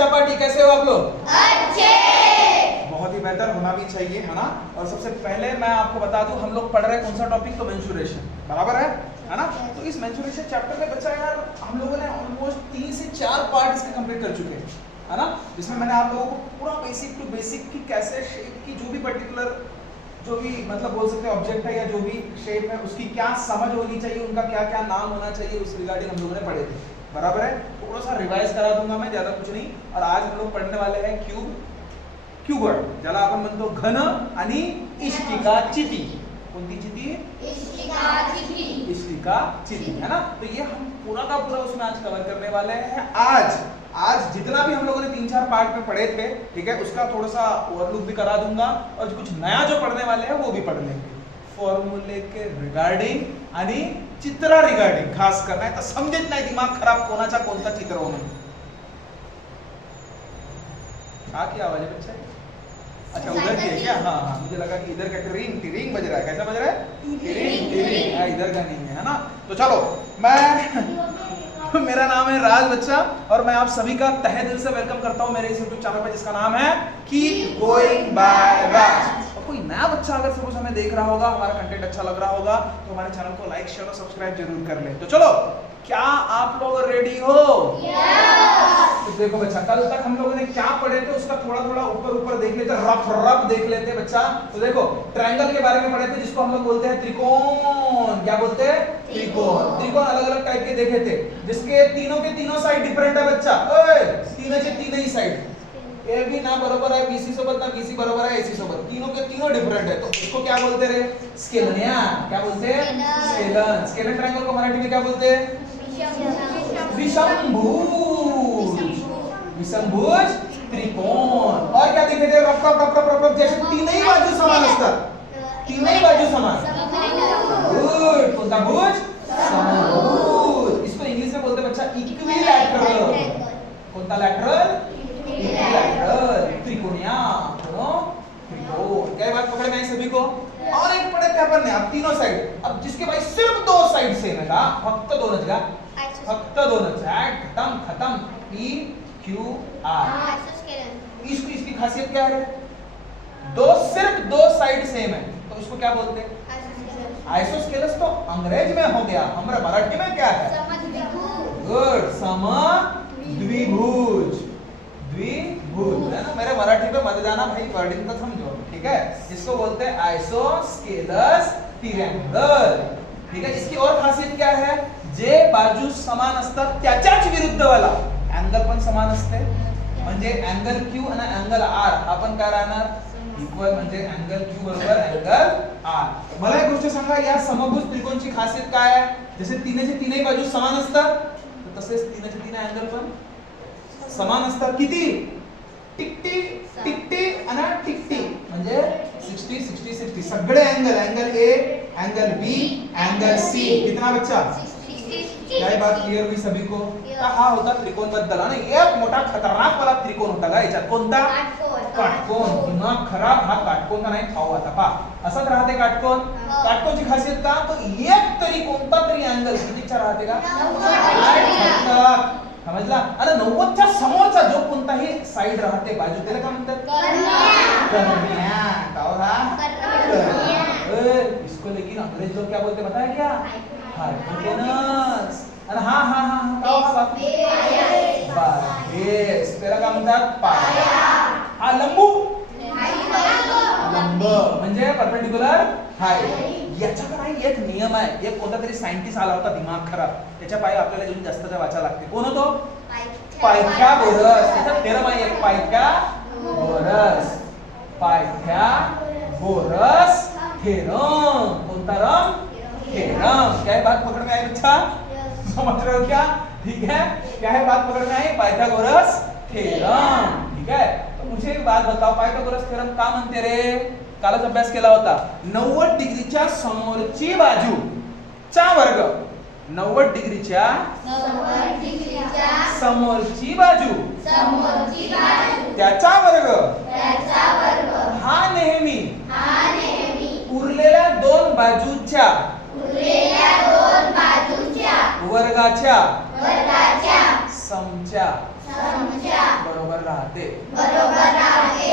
बच्चा पार्टी, कैसे हो आप लोग? अच्छे। बहुत ही बेहतर होना भी चाहिए, है ना। और सबसे पहले मैं आपको बता दूं, हम लोग पढ़ रहे हैं कौन सा टॉपिक? तो मेंस्ट्रुएशन, बराबर है ना। तो इस मेंस्ट्रुएशन चैप्टर में बच्चा यार हम लोगों ने ऑलमोस्ट 3 से 4 पार्ट इसके कंप्लीट कर चुके हैं, है ना। जिसमें मैंने आप लोगों को पूरा बेसिक टू बेसिक की कैसे शेप की जो भी पर्टिकुलर जो भी मतलब बोल सकते हैं ऑब्जेक्ट है या जो भी शेप है उसकी क्या समझ होनी चाहिए, उनका क्या क्या नाम होना चाहिए, उस रिगार्डिंग हम लोगों ने पढ़े थे, बराबर है। थोड़ा सा रिवाइज करा दूंगा मैं, ज्यादा कुछ नहीं। और आज हम लोग पढ़ने वाले हैं क्यूबॉइड, ज्याला आपण म्हणतो घन आणि इष्टिका चिटी। कोणती चिटी? इष्टिका चिटी। इष्टिका चिटी, है ना। तो ये हम पूरा का पूरा उसमें आज कवर करने वाले हैं। आज जितना भी हम लोगों ने 3-4 पार्ट में पढ़े थे, ठीक है, उसका थोड़ा सा ओवरलुक भी करा दूंगा और कुछ नया जो पढ़ने वाले हैं वो भी पढ़ लेंगे। फॉर्म्युले के रिगार्डिंग आणि चित्रा रिगार्डिंग खास करना है, तो समझत नाही दिमाग खराब कोणाचा कोणता चित्र हो म्हणून। क्या आवाज है बच्चा? अच्छा उधर की है क्या? हाँ, मुझे लगा कि इधर का टिरिंग बज रहा है। कैसा बज रहा है? टिरिंग। हाँ, इधर का नहीं है ना। तो चलो, मेरा नाम है राज बच्चा और मैं आप सभी का तहे दिल से वेलकम करता हूं मेरे इस YouTube चैनल पर जिसका नाम है कीप गोइंग बाय राज। और कोई नया बच्चा अगर सपोज हमें देख रहा होगा, हमारा कंटेंट अच्छा लग रहा होगा, तो हमारे चैनल को लाइक शेयर और सब्सक्राइब जरूर कर ले। तो चलो, क्या आप लोग रेडी हो? तो देखो बच्चा, कल तक हम लोगों ने क्या पढ़े थे उसका थोड़ा थोड़ा ऊपर देख लेते, रफ देख लेते बच्चा। तो देखो, ट्रायंगल के बारे में पढ़े थे जिसको हम लोग बोलते हैं त्रिकोण। क्या बोलते हैं? त्रिकोण अलग अलग टाइप के देखे थे जिसके तीनों के तीनों साइड डिफरेंट है बच्चा। तीनों ही साइड ए भी ना बरोबर है बीसी सोबत, ना बीसी बरोबर है एसी सोबत, तीनों के तीनों डिफरेंट है। तो इसको क्या बोलते रे? स्केलनिया। क्या बोलते हैं? स्केलन ट्रायंगल को मराठी में क्या बोलते हैं? विषमभुज त्रिकोण। और क्या देखे थे? रफ जैसे तीनही बाजू समान असतात, तीनही बाजू समान। गुड। कोणता भुज? समभुज। इसको इंग्लिश में बोलते हैं बच्चा इक्विलैटरल। कोणता लैटरल? इक्विलैटरल। त्रिकोणिया त्रिकोण। क्या बात पकड़ में आई सभी को? और एक पढ़े थे अपन ने अब तीनों साइड, अब जिसके भाई सिर्फ 2 साइड सेम है का, फक्त दोनच का, फक्त दोनच है, खत्म ई क्यू आर। इसकी खासियत क्या है? सिर्फ 2 साइड सेम है, तो इसको क्या बोलते हैं? आइसोस्केलस। तो अंग्रेज में हो गया, हमारे मराठी में क्या है? गुड, समद्विभुज। द्विभुज है ना। मेरे मराठी पे मत जाना भाई, वर्डिंग तो समझो, ठीक है। इसको बोलते हैं आइसोस्केलस ट्रायंगल, ठीक है। इसकी और खासियत क्या है? जे बाजू समान असतात त्याच्याच विरुद्धवाला अँगल पण समान असते, म्हणजे अँगल क्यू आणि अँगल आर आपण काय राहणार? इक्वल, म्हणजे अँगल क्यू बरोबर अँगल आर। मला एक गोष्ट सांगा, या समभुज त्रिकोणची खासियत काय आहे? जसे तीनही बाजू समान असतात, तर तसेच तीन अँगल पण समान असतात। किती? टिकटी आणि टिकटी, म्हणजे 60 सगळे angle A, angle B, angle C. कितना बच्चा? क्या बात क्लियर हुई सभी को? हा होता त्रिकोण बद्दल। आणि एक मोठा खतरनाक वाला त्रिकोण होता का याच्यात? कोणता? काटकोण। दिमाग खराब, हा काटकोण का नाही खाऊ आता पा। असंच राहते काटकोण। काटकोणची खासियत का? तो एक तरी कोणता तरी अँगल कितीचा राहते का? 60, समजला? आणि 90 च्या समोरचा जो कोणताही साइड राहते बाजू, त्याला काय म्हणतात? कर्णिया। इसको लेकिन अंग्रेज लोग क्या बोलते बताया क्या? हाइपोटेनस। आणि हा बेस, त्याला काय म्हणतात? पाया। हा लंब म्हणजे परपेंडिक्युलर हाईट। याचा नाही एक नियम आहे, एक कोणता तरी सायंटिस्ट आला होता दिमाग खराब, त्याच्या पायी आपल्याला घेऊन जास्त वाचा लागते। कोण होतो? पायथागोरस। त्याचा थेरम आहे एक, पायथागोरस थेरम। कोणता रम? थेरम। क्या है बात पकड़ में आई बच्चा? समझ रहे हो क्या? ठीक है, क्या है बात पकड़ में आई? पायथागोरस थेरम, ठीक है। तो मुझे एक बात बताओ, पायथागोरस थेरम का म्हणते रे? कालच अभ्यास केला होता। 90 डिग्रीच्या समोरची बाजू चा वर्ग, 90 डिग्रीच्या समोरची बाजू त्याचा वर्ग हा नेहमी उरलेल्या दोन बाजूच्या वर्गाच्या समच्या समच्या बरोबर राहते. बरोबर राहते.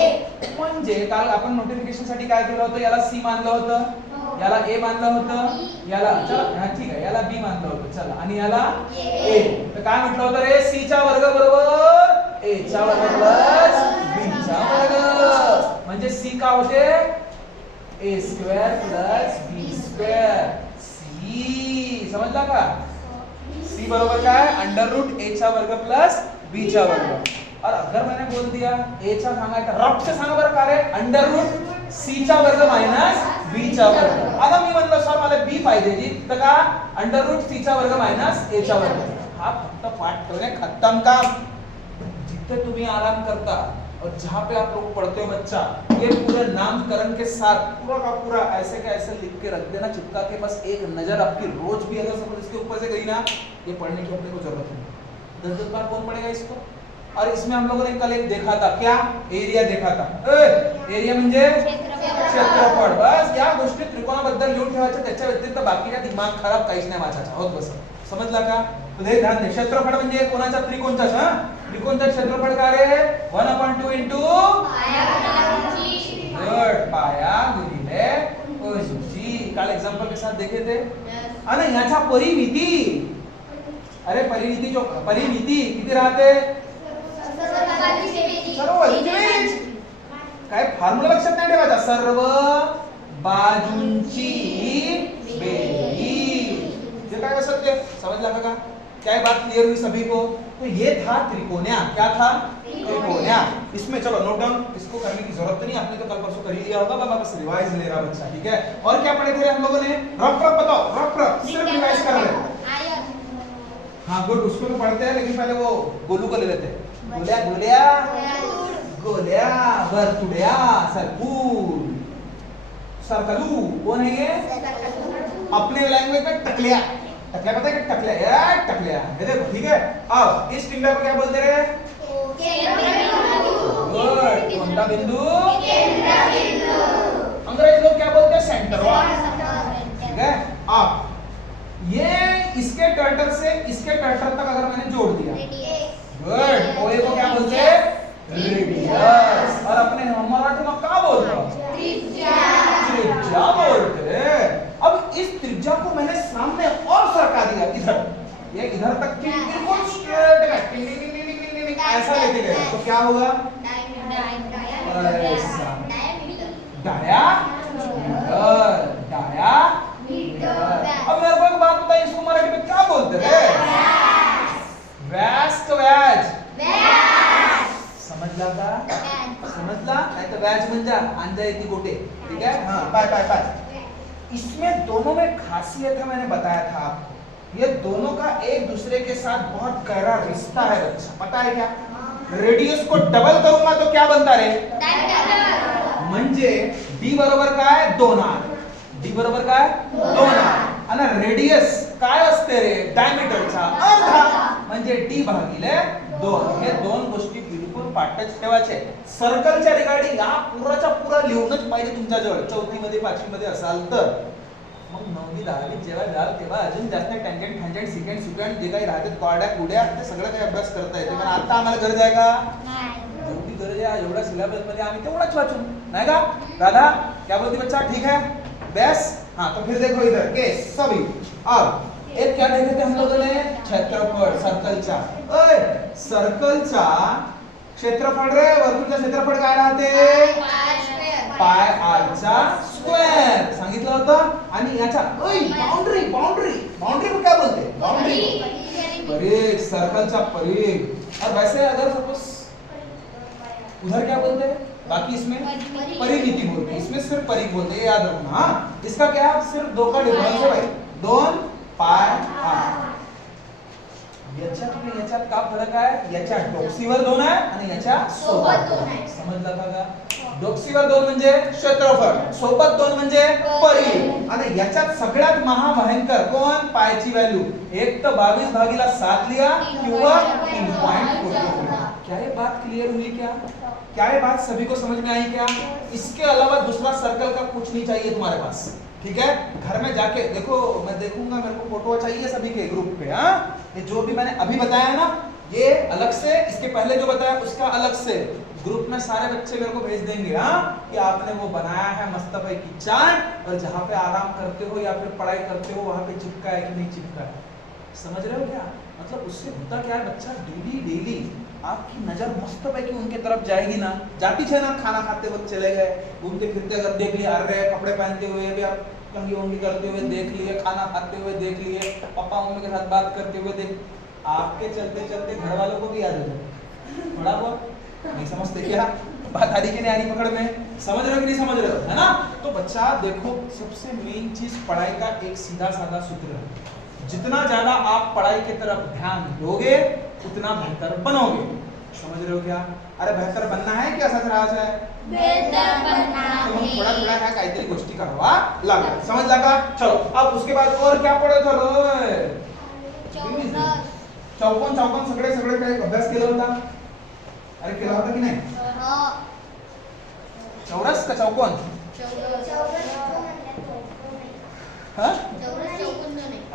म्हणजे काल आपण नोटिफिकेशन साठी काय केलं होतं, याला सी मानलं होतं, याला ए मानलं होतं, याला चला हा ठीक आहे याला बी मानलं होतं, चला आणि याला ए. तर काय म्हटलं होतं रे, सी चा वर्ग बरोबर ए चा वर्ग प्लस बी चा वर्ग. म्हणजे सी का होते ए square plus B square. C समजला का, सी बरोबर काय अंडर रूट ए चा वर्ग प्लस बी चा वर्ग. और अगर मैंने बोल दिया ए चा सांगायचं रफ से सांगा बरं का रे, अंडर रूट सी चा वर्ग मायनस बी चा वर्ग. आता मी म्हणलं सर मला बी पाहिजे जी, तर का अंडर रूट सी चा वर्ग मायनस ए चा वर्ग. हा फक्त पाठ करणे खत्म काम. जिथे तुम्ही आराम करता और जहां पे आप लोग पढ़ते हो बच्चा, ये पूरे नामकरण के साथ पूरा का पूरा ऐसे का ऐसे लिख के रख देना चिपका के. बस एक नजर आपकी रोज भी अगर सपोज इसके ऊपर से गई ना, ये पढ़ने की अपने को जरूरत नहीं. 10 बार कौन पढ़ेगा इसको. और इसमें हम लोगों ने कल एक देखा था, क्या एरिया देखा था. एरिया म्हणजे क्षेत्रफळ. बस या गोष्टी त्रिकोणाबद्दल लिहून ठेवायच्या, त्याच्या व्यतिरिक्त बाकीचा दिमाग खराब काहीच नाही वाचायचा. होत बस समजला का. तुझे ध्यान दे, क्षेत्रफळ म्हणजे कोणाचा त्रिकोणचाच. हा त्रिकोणचा क्षेत्रफळ काय रे 1/2 इंटू पाया गुणिले उंची. काल एग्जांपल के साथ देखे थे. आणि याचा परिमिती, अरे परिमिती जो परिमिती किती राहते, सर्व काय फॉर्म्युला लक्षात नाही ठेवायचा, सर्व बाजूंची बेरीज. जे काय असेल ते समजला का. क्या बात क्लियर हुई सभी को. तो ये था त्रिकोण्या. क्या था त्रिकोण्या. इसमें चलो नोट डाउन, इसको करने की जरूरत नहीं, आपने तो कल परसों कर ही लिया होगा, मैं बस रिवाइज ले रहा बच्चा. ठीक है. और क्या पढ़े थे हम लोगों ने, रफ रफ बताओ, रफ रफ सिर्फ रिवाइज कर रहे. हाँ गुड, उसको तो पढ़ते हैं लेकिन पहले वो गोलू को ले लेते हैं. गोल्या गोल्या गोल्या वर्तुळ्या सर्कूल सर्कलू. कौन है ये, अपने लैंग्वेज में टकलिया. टकलिया पता है कि टकलिया, यार टकलिया. ये देखो ठीक है. अब इस फिंगर को क्या बोलते रहे, गुड. कोणता बिंदु, अंग्रेज लोग क्या बोलते हैं, सेंटर वन. ठीक है. अब ये इसके टर्टर से इसके टर्टर तक अगर मैंने जोड़ दिया, गुड, ओए को क्या बोलते हैं, रेडियस. और अपने मराठी में क्या बोलते हैं, त्रिज्या बोलते हैं. अब इस त्रिज्या को मैंने सामने और सरका दिया इधर, ये इधर तक की बिल्कुल स्ट्रेट है, ऐसा लेके गया तो क्या होगा, डाया डाया. अब मेरे को एक बात बताइए, इसको मराठी में क्या बोलते हैं, व्यास तो व्याज. समझला का, समझला नहीं तो व्याज बन जा अंजा येती गोटे. ठीक है. हाँ बाय बाय बाय. इसमें दोनों में खासियत है, मैंने बताया था आपको, ये दोनों का एक दूसरे के साथ बहुत गहरा रिश्ता है बच्चा. पता है क्या, रेडियस को डबल करूंगा तो क्या बनता रे, म्हणजे डी बरोबर काय 2r. डी बरोबर काय 2r. आणि रेडियस काय असते रे, डायमीटरचा अर्धा, म्हणजे डी भागिले 2. हे दोन गोष्टी बिलकुल पाठच ठेवायचे. सर्कलच्या रिगार्डिंग हा पुराचा पुरा लिहूनच पाहिजे तुमच्या जवळ. 4थी मध्ये 5वी मध्ये असाल तर. मग 9वी 10वी जेव्हा जाल तेव्हा अजून जास्त टँजंट टँजंट सिकेंड सुकेंड जे काही राहते कॉर्ड्या कुड्या ते सगळं काही अभ्यास करता येते. पण आता आम्हाला गरज आहे का, जेवढी गरज आहे एवढा सिलेबस मध्ये आम्ही तेवढाच वाचू, नाही का. राधा क्या बोलती बच्चा, ठीक है बेस. हाँ तो फिर देखो इधर केस सभी. अब एक क्या देखे थे हम लोगों ने, क्षेत्रफळ सर्कलचा. ओए सर्कलचा क्षेत्रफळ रे, वर्तुळाचं क्षेत्रफळ काय राहते, पाय आर चा स्क्वेअर. सांगितलं होतं. आणि याचा ओए बाउंड्री बाउंड्री बाउंड्री को क्या बोलते, बाउंड्री परिघ, सर्कलचा परिघ. और वैसे अगर सपोज उधर क्या बोलते हैं, बाकी इसमें परिमिति बोलते हैं, इसमें सिर्फ परिघ बोलते हैं, याद रखना. हाँ इसका क्या है, सिर्फ 2 का डिफरेंस है भाई, 2 पाय आर. याच्यात का फरक आहे, याच्या डोक्सीवर 2 आहे आणि याच्या सोबत 2 आहे. समजलं का. डोक्सीवर 2 म्हणजे क्षेत्रफळ, सोबत 2 म्हणजे परिघ. आणि याच्यात सगळ्यात महाभयंकर कोण, पायची व्हॅल्यू. एक तर 22/7 लिया किंवा 3.44. क्या ये बात क्लियर हुई क्या, क्या ये बात सभी को समझ में आई क्या. इसके अलावा दूसरा सर्कल का कुछ नहीं चाहिए तुम्हारे पास. ठीक है. घर में जाके देखो, मैं देखूंगा, मेरे को फोटो चाहिए सभी के ग्रुप पे. हाँ ये जो भी मैंने अभी बताया ना ये अलग से, इसके पहले जो बताया उसका अलग से। ग्रुप में सारे बच्चे मेरे को भेज देंगे हाँ कि आपने वो बनाया है मस्त पैकी चार्ट, और जहाँ पे आराम करते हो या फिर पढ़ाई करते हो वहां पे चिपका है कि नहीं चिपका है। समझ रहे हो क्या? मतलब उससे होता क्या है, बच्चा डेली डेली आपकी नजर मस्त पैकी उनके तरफ जाएगी ना, जाती है ना। खाना खाते वक्त चले गए, घूमते फिरते अगर देख लिया, अरे कपड़े पहनते हुए भी आप कंगी वंगी करते हुए देख लिए, खाना खाते हुए देख लिए, पापा मम्मी के साथ बात करते हुए देख, आपके चलते चलते घर वालों को भी याद हो जाए थोड़ा बहुत। नहीं समझते क्या बात? आ रही कि नहीं आ रही पकड़ में? समझ रहे हो कि नहीं समझ रहे हो, है ना? तो बच्चा देखो, सबसे मेन चीज पढ़ाई का एक सीधा साधा सूत्र है, जितना ज्यादा आप पढ़ाई की तरफ ध्यान दोगे उतना बेहतर बनोगे। समझ रहे हो क्या? अरे बेहतर बनना है क्या सच रहा है? बेहतर बनना तो हम है। थोड़ा थोड़ा है काहीतरी गोष्टी करवा लगा, समझ लगा? चलो अब उसके बाद और क्या पढ़े थे रोय? चौकोन चौकोन सगळे सगळे काही अभ्यास केला होता? अरे केला होता की नाही? चौरस का चौकोन? हाँ?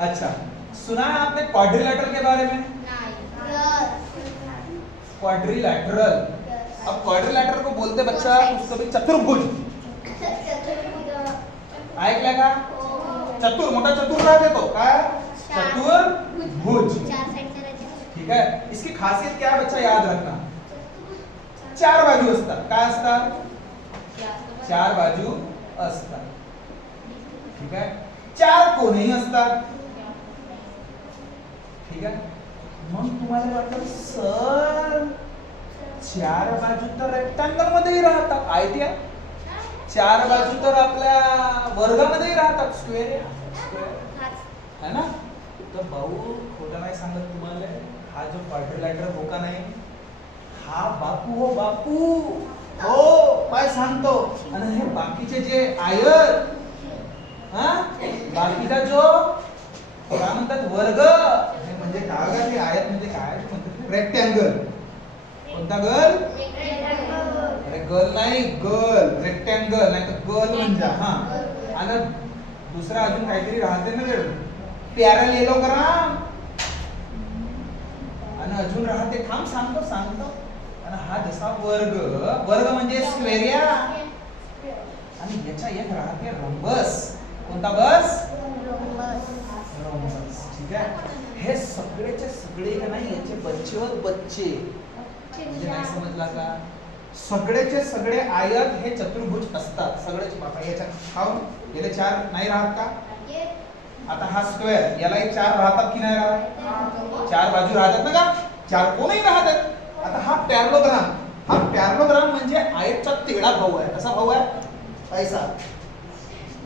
अच्छा, सुना है आपने क्वाड्रिलेटरल के बारे में? क्वाड्रिलेटरल, अब क्वाड्रिलेटरल को बोलते बच्चा उसको भी चतुर्भुज। ऐकलं का? चतुर, मोठा चतुर राहते तो काय? चतुर्भुज। ठीक है, इसकी खासियत क्या है बच्चा याद रखना, चार बाजू असतात। काय असतात? चार बाजू असतात। ठीक है, चार कोणही असतात। ठीक है, मग तुम्हाला वाटलं सर चार बाजू तर रेक्टँगल मध्येही राहतात, आयडिया? चार बाजू तर आपल्या वर्गामध्येही राहतात, स्क्वेअर है ना? तर भाऊ खोटं नाही सांगत तुम्हाला, हा जो क्वाड्रिलेटरल हो का नाही, हा बापू हो बापू हो, काय सांगतो। आणि हे बाकीचे जे आयत, हा बाकीचा जो काय म्हणतात वर्ग, हे म्हणजे काय का ते आयत म्हणजे काय म्हणतात? रेक्टँगल। कोणता गर्ल? अरे गर्ल नाही, गर्ल रेक्टँगल, नाही तर गर्ल म्हणजे हा। आणि दुसरा अजून काहीतरी राहते ना ते पॅरलेलोग्राम, आणि अजून राहते, थांब सांगतो सांगतो। आणि हा जसा वर्ग, वर्ग म्हणजे स्क्वेअरिया, आणि याच्या एक राहते रंबस। कोणता बस? रंबस। ठीक आहे, हे सगळेचे सगळे का नाही याचे बच्चे व बच्चे, म्हणजे नाही समजला का? सगळेचे सगळे आयत हे चतुर्भुज असतात, सगळेचे बाबा। याच्या खाऊन गेले चार नाही राहत का? आता हा स्क्वेअर, यालाही चार राहतात की नाही राहत? चार बाजू राहतात ना का? चार कोणही राहतात। आता हा पॅरलोग्राम, हा पॅरलोग्राम म्हणजे आयतचा तेढा भाऊ आहे। कसा भाऊ आहे? ऐसा,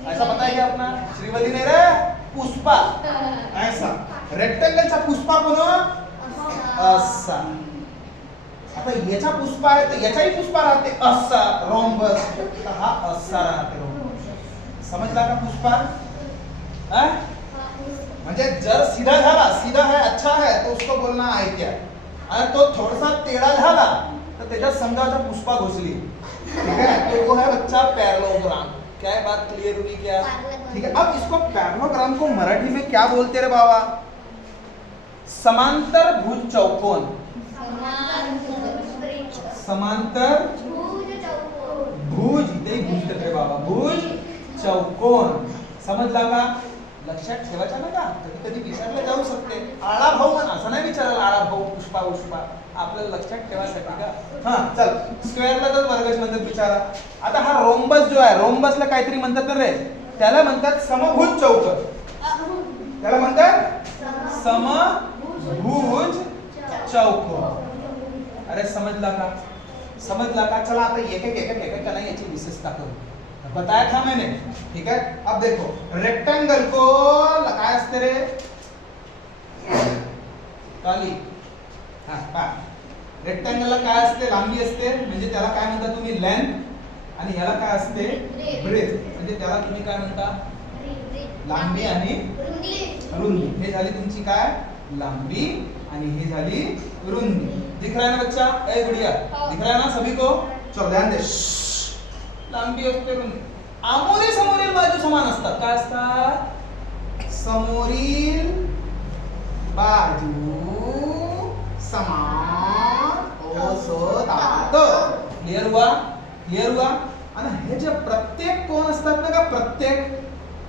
ऐसा पता है क्या अपना? श्रीवल्ली नहीं रे, पुष्पा, ऐसा। रेक्टेंगलचा पुष्पा कोण? असा। आता याचा पुष्पा आहे तर याचाही पुष्पा राहते असा, रोम्बस। तर हा असा राहते रोम्बस। समजला का पुष्पा? म्हणजे जर सीधा झाला, सीधा है अच्छा है तो उसको बोलना आयत्या, आणि तो थोडासा टेढ़ा झाला तर त्याच्या संघाचा पुष्पा घुसली। ठीक है, तो वो है बच्चा पैरेललोग्राम। क्या है बात क्लियर हुई क्या? ठीक है, अब इसको पैरेललोग्राम को मराठी में क्या बोलते रे बाबा? समांतर भुज चौकोन। समांतर भुज, इथे भुज रे बाबा, भुज चौकोन। समजला का? लक्षात ठेवायचं ना का? कधी कधी विचारलं जाऊ शकते, आळा भाऊ म्हणा, असं नाही विचारायला आळा भाऊ पुष्पा पुष्पा, आपल्याला लक्षात ठेवायसाठी का? हा चल, स्क्वेअरला तर वर्गच म्हणतात बिचारा। आता हा रोम्बस जो आहे, रोम्बसला काहीतरी म्हणतात ना रे, त्याला म्हणतात समभुज चौकोन। त्याला म्हणतात समभुज चौकोन। अरे समजला का? समझला का? चला आता एक एक एक एक का नहीं याची विशेषता करू, बताया था मैंने। ठीक है, अब देखो रेक्टेंगल को काय असते रे? काली। हा रेक्टेंगलला काय असते? लांबी असते, म्हणजे त्याला काय म्हणता तुम्ही? लेंथ। आणि याला काय असते? ब्रेथ, म्हणजे त्याला तुम्ही काय म्हणता? लांबी आणि रुंदी। हे झाली तुमची काय? लांबी, आणि ही झाली रुंदी। दिख रहा है ना बच्चा? ए गुड़िया, दिख रहा है ना सभी को? चलो ध्यान दे। लांबी असते, रुंदी। आमोरी समोरील बाजू समान असतात। काय असतात? समोरील बाजू समान असतात. क्लिअर हुआ? क्लिअर हुआ? आणि हे जे प्रत्येक कोण असतात ना का, प्रत्येक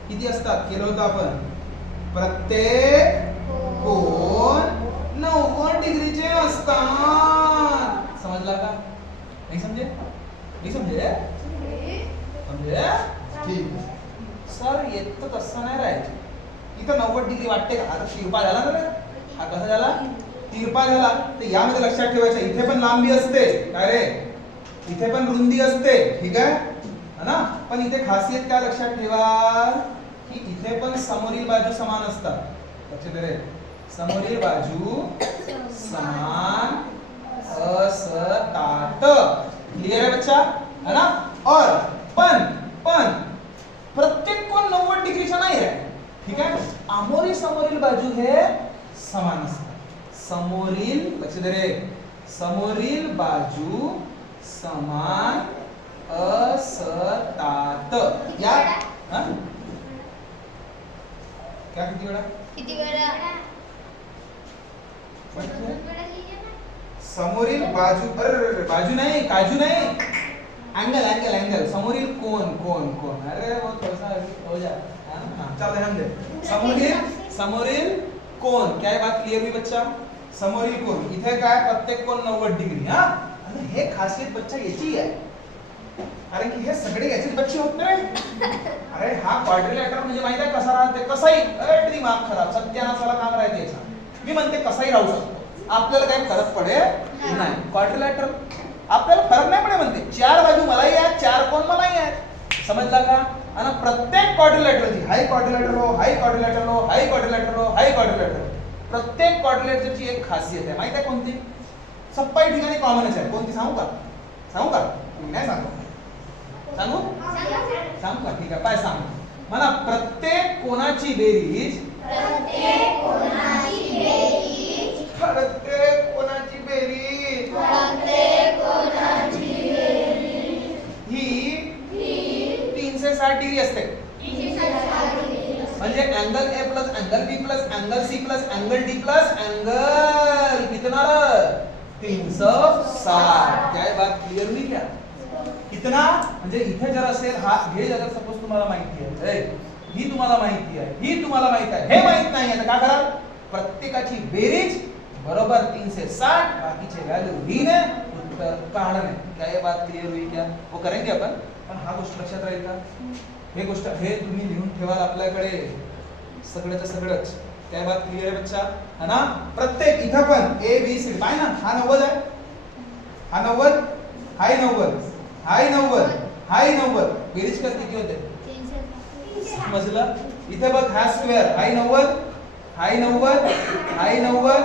किती असतात केलं होतं आपण, प्रत्येक कोण 90 डिग्रीचे असतात. समजला का? नाही समजे? नाही समजे? समजे? ठीक. सर येत तसं नाही राहायचं. इथं 90 डिग्री वाटते का? आता तिरपा झाला ना रे, हा कसा झाला? तिरपा झाला. तर यामध्ये लक्षात ठेवायचं, इथे पण लांबी असते काय रे, इथे पण रुंदी असते, ठीक आहे ना. पण इथे खासियत काय लक्षात ठेवा, की इथे पण समोरील बाजू समान असतात. लक्षात दे रे, समोरील बाजू समान असतात. क्लियर है बच्चा, है ना. और पण प्रत्येक कोण 90 डिग्रीचा नाही आहे, ठीक आहे. आमोरी समोरील बाजू हे समान असतात. समोरील, लक्ष दे रे, समोरील बाजू समान असतात. या हा? क्या किती वेळा? किती वेळा? समोरील बाजू, अरे बाजू नाही, काजू नाही, एंगल. समोरील कोण. अरे वो थोड़ा हो जा, चल ध्यान दे. समोरील कोण. क्या बात क्लियर हुई बच्चा? समोरील कोण. इथे काय, प्रत्येक कोण 90 डिग्री. हा, आणि हे खासियत बच्चा याची आहे, कारण की हे सगळे याचेच बच्चे होत नाही. अरे हा क्वाड्रिलॅटरल म्हणजे माहित आहे कसा राहते, कसाही. अरे दिमाग खराब, सत्यानाशाला काम राहते याचा. मी म्हणते कसाही राहू शकतो, आपल्याला काही फरक पडेल नाही. क्वाड्रिलॅटरल आपल्याला फरक नाही पडे म्हणते, 4 बाजू मलाही आहेत, 4 कोण मलाही आहेत. समजला का? आणि प्रत्येक क्वाड्रिलॅटरलची, हाय क्वाड्रिलॅटरल हो, हाय क्वाड्रिलॅटरल हो, हाय क्वाड्रिलॅटरल हो, हाय क्वाड्रिलॅटरल, प्रत्येक क्वाड्रिलॅटरची एक खासियत आहे. माहित आहे कोणती? सप्पाई ठिकाणी कॉमनच आहे. कोणती सांगू का? नाही सांगू का? ठीक आहे, पाय सांग मला. प्रत्येक कोणाची बेरीज, प्रत्येक कोणाची बेरीज ही 360 डिग्री असते. म्हणजे angle A plus angle B plus angle C plus angle D plus angle कितना? 360. क्या बात क्लियर हुई क्या? कितना म्हणजे इथे जर असेल, हा हे जर सपोज तुम्हाला माहिती आहे, ही तुम्हाला माहिती आहे, ही तुम्हाला माहिती आहे, हे माहित नाही आहे, तर काय करा, प्रत्येकाची बेरीज बरोबर 360, बाकीचे व्हॅल्यू लिहिणे, उत्तर काढणे. क्या ये बात क्लियर हुई क्या? वो करेंगे आपण. पण हा गोष्ट लक्षात राहील का? हे गोष्ट हे तुम्ही लिहून ठेवाल आपल्याकडे सगळ्याचं सगळंच. क्या बात क्लियर आहे बच्चा, है ना. प्रत्येक इथं पण ए बी सी पाय ना, हा 90 आहे, हा 90, हाय 90, हाय 90, हाय 90, बेरीज करते किती होते? समजलं? इथे बघ, हा स्क्वेअर, हाय 90, हाय 90, हाय 90,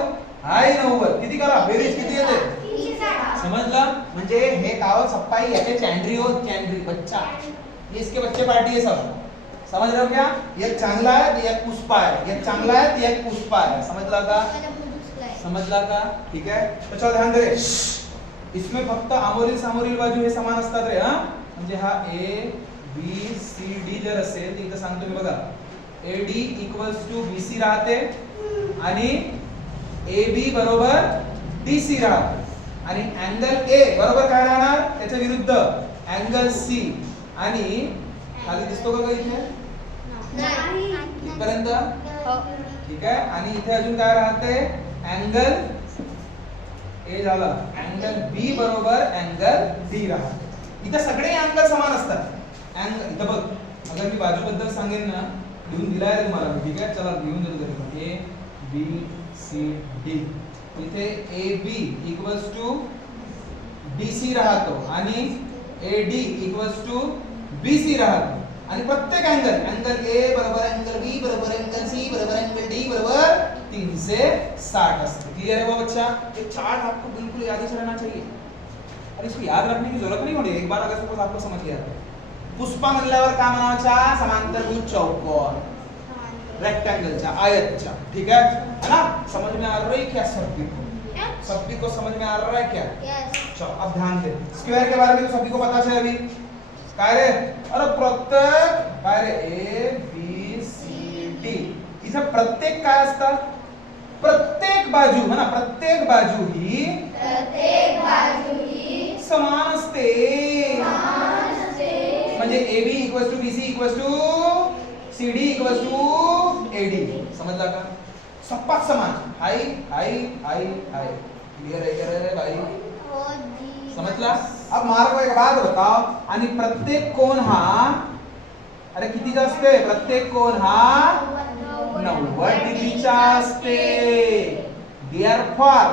हाय 90, किती करा, बेरीज किती येते? समजला? म्हणजे हे काव सप्पाई याचे चैंड्री हो, चैंड्री बच्चा, ये इसके बच्चे पार्टी है सब. समझ रहे हो क्या? एक चांगला है तो एक पुष्पा है, एक चांगला है तो एक पुष्पा है. समझला का? ठीक है. तो चलो ध्यान दे रे, इसमें फक्त आमोरील सामोरील बाजू हे समान असतात रे. हा म्हणजे हा ए बी सी डी जर असेल तर इथं सांगतो मी बघा, A D equals to B C राहते आणि ए बी बरोबर डी सी राहते, आणि अँगल ए बरोबर काय राहणार, त्याच्या विरुद्ध अँगल सी, आणि खाली दिसतो का इथे इथपर्यंत? ठीक आहे. आणि इथे अजून काय राहते, अँगल ए झाला, अँगल बी बरोबर अँगल डी राहते. इथे सगळे अँगल समान असतात. अँगल इथं बघ, अगर मी बाजूबद्दल सांगेन ना, लिहून दिला आहे तुम्हाला, ठीक आहे. चला लिहून देतो तरी, ए बी सी डी. इथे A B equals to D C राहतो आणि A D equals to B C राहतो, आणि प्रत्येक अँगल ए बरोबर अँगल बी बरोबर अँगल सी बरोबर अँगल डी बरोबर 360 असते. क्लियर है वो बच्चा? ये चार्ट आपको बिल्कुल याद ही रहना चाहिए, और इसको याद रखने की जरूरत नहीं होती. एक बार अगर सपोज आपको समझ गया, पुष्पा म्हणल्यावर काय म्हणायचा, समांतरभुज चौकोन, रेक्टेंगलचा, आयतचा. ठीक है ना. समझ में आ रहा है क्या सभी को समझ में आ रहा है क्या? चलो अब ध्यान दे, स्क्वायर के बारे में तो सभी को पता है अभी. काय रे, अरे प्रत्येक काय रे, ए बी सी डी, इथे प्रत्येक काय असतात, प्रत्येक बाजू म्हणा, प्रत्येक बाजू ही समान असते. म्हणजे AB equals to BC equals to CD equals to AD. समजला का? सपाट समान. हाई हाई हाई हाई. क्लियर आहे का रे भाई? समजला? अब मार्ग एक बात बताओ. आणि प्रत्येक कोण हा, अरे कितीचा असते? प्रत्येक कोण हा 90 डिग्रीचा असते. Therefore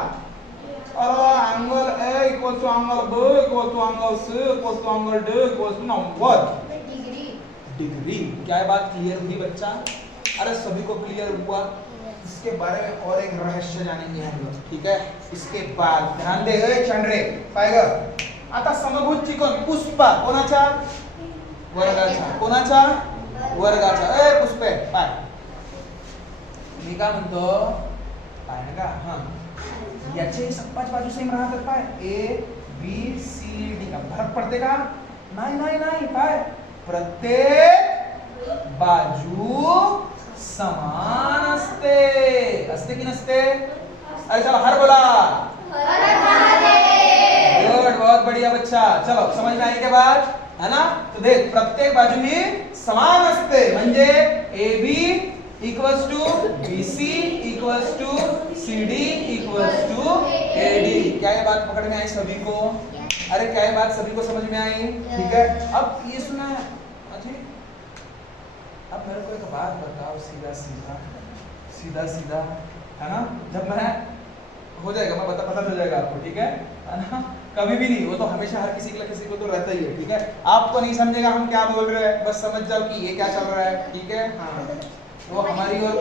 angle A equals to angle B equals to angle C equals to angle D equals to 90 degree. क्या ये बात क्लियर हुई बच्चा? अरे सभी को क्लियर हुआ? इसके बारे में और एक रहस्य जानेंगे हम लोग. ठीक है, इसके बाद ध्यान दे चंद्रे पायगा. आता समभुज त्रिकोण पुष्पा कोणाचा? वर्गाचा. कोणाचा? वर्गाचा. ए पुष्पे पाय. मी काय म्हणतो पाय ना का? हां, याचे सपाट बाजू सेम राहतात. पाय ABCD का फरक पडते का? नाही नाही नाही. पाय प्रत्येक बाजू समान असते. असते की नसते? अरे चलो हर बोला. गुड, बहुत बढ़िया बच्चा. चलो समझ में आने के बाद है ना? तो देख प्रत्येक बाजू ही समान असते. म्हणजे AB equals to BC equals to CD equals to AD. क्या ये बात पकड़ में आई सभी को? अरे क्या ये बात सभी को समझ में आई? ठीक है. अब ये सुना है. अच्छा, अब मेरे को एक बात बताओ सीधा सीधा सीधा सीधा, है ना? जब मैं हो जाएगा, मैं पता हो जाएगा आपको. ठीक है ना? कभी भी नहीं, वो तो हमेशा हर किसी को तो रहता ही है. ठीक है, आपको नहीं समझेगा हम क्या बोल रहे हैं, बस समझ जाओ कि ये क्या चल रहा है. ठीक है, हाँ, वो हमारी और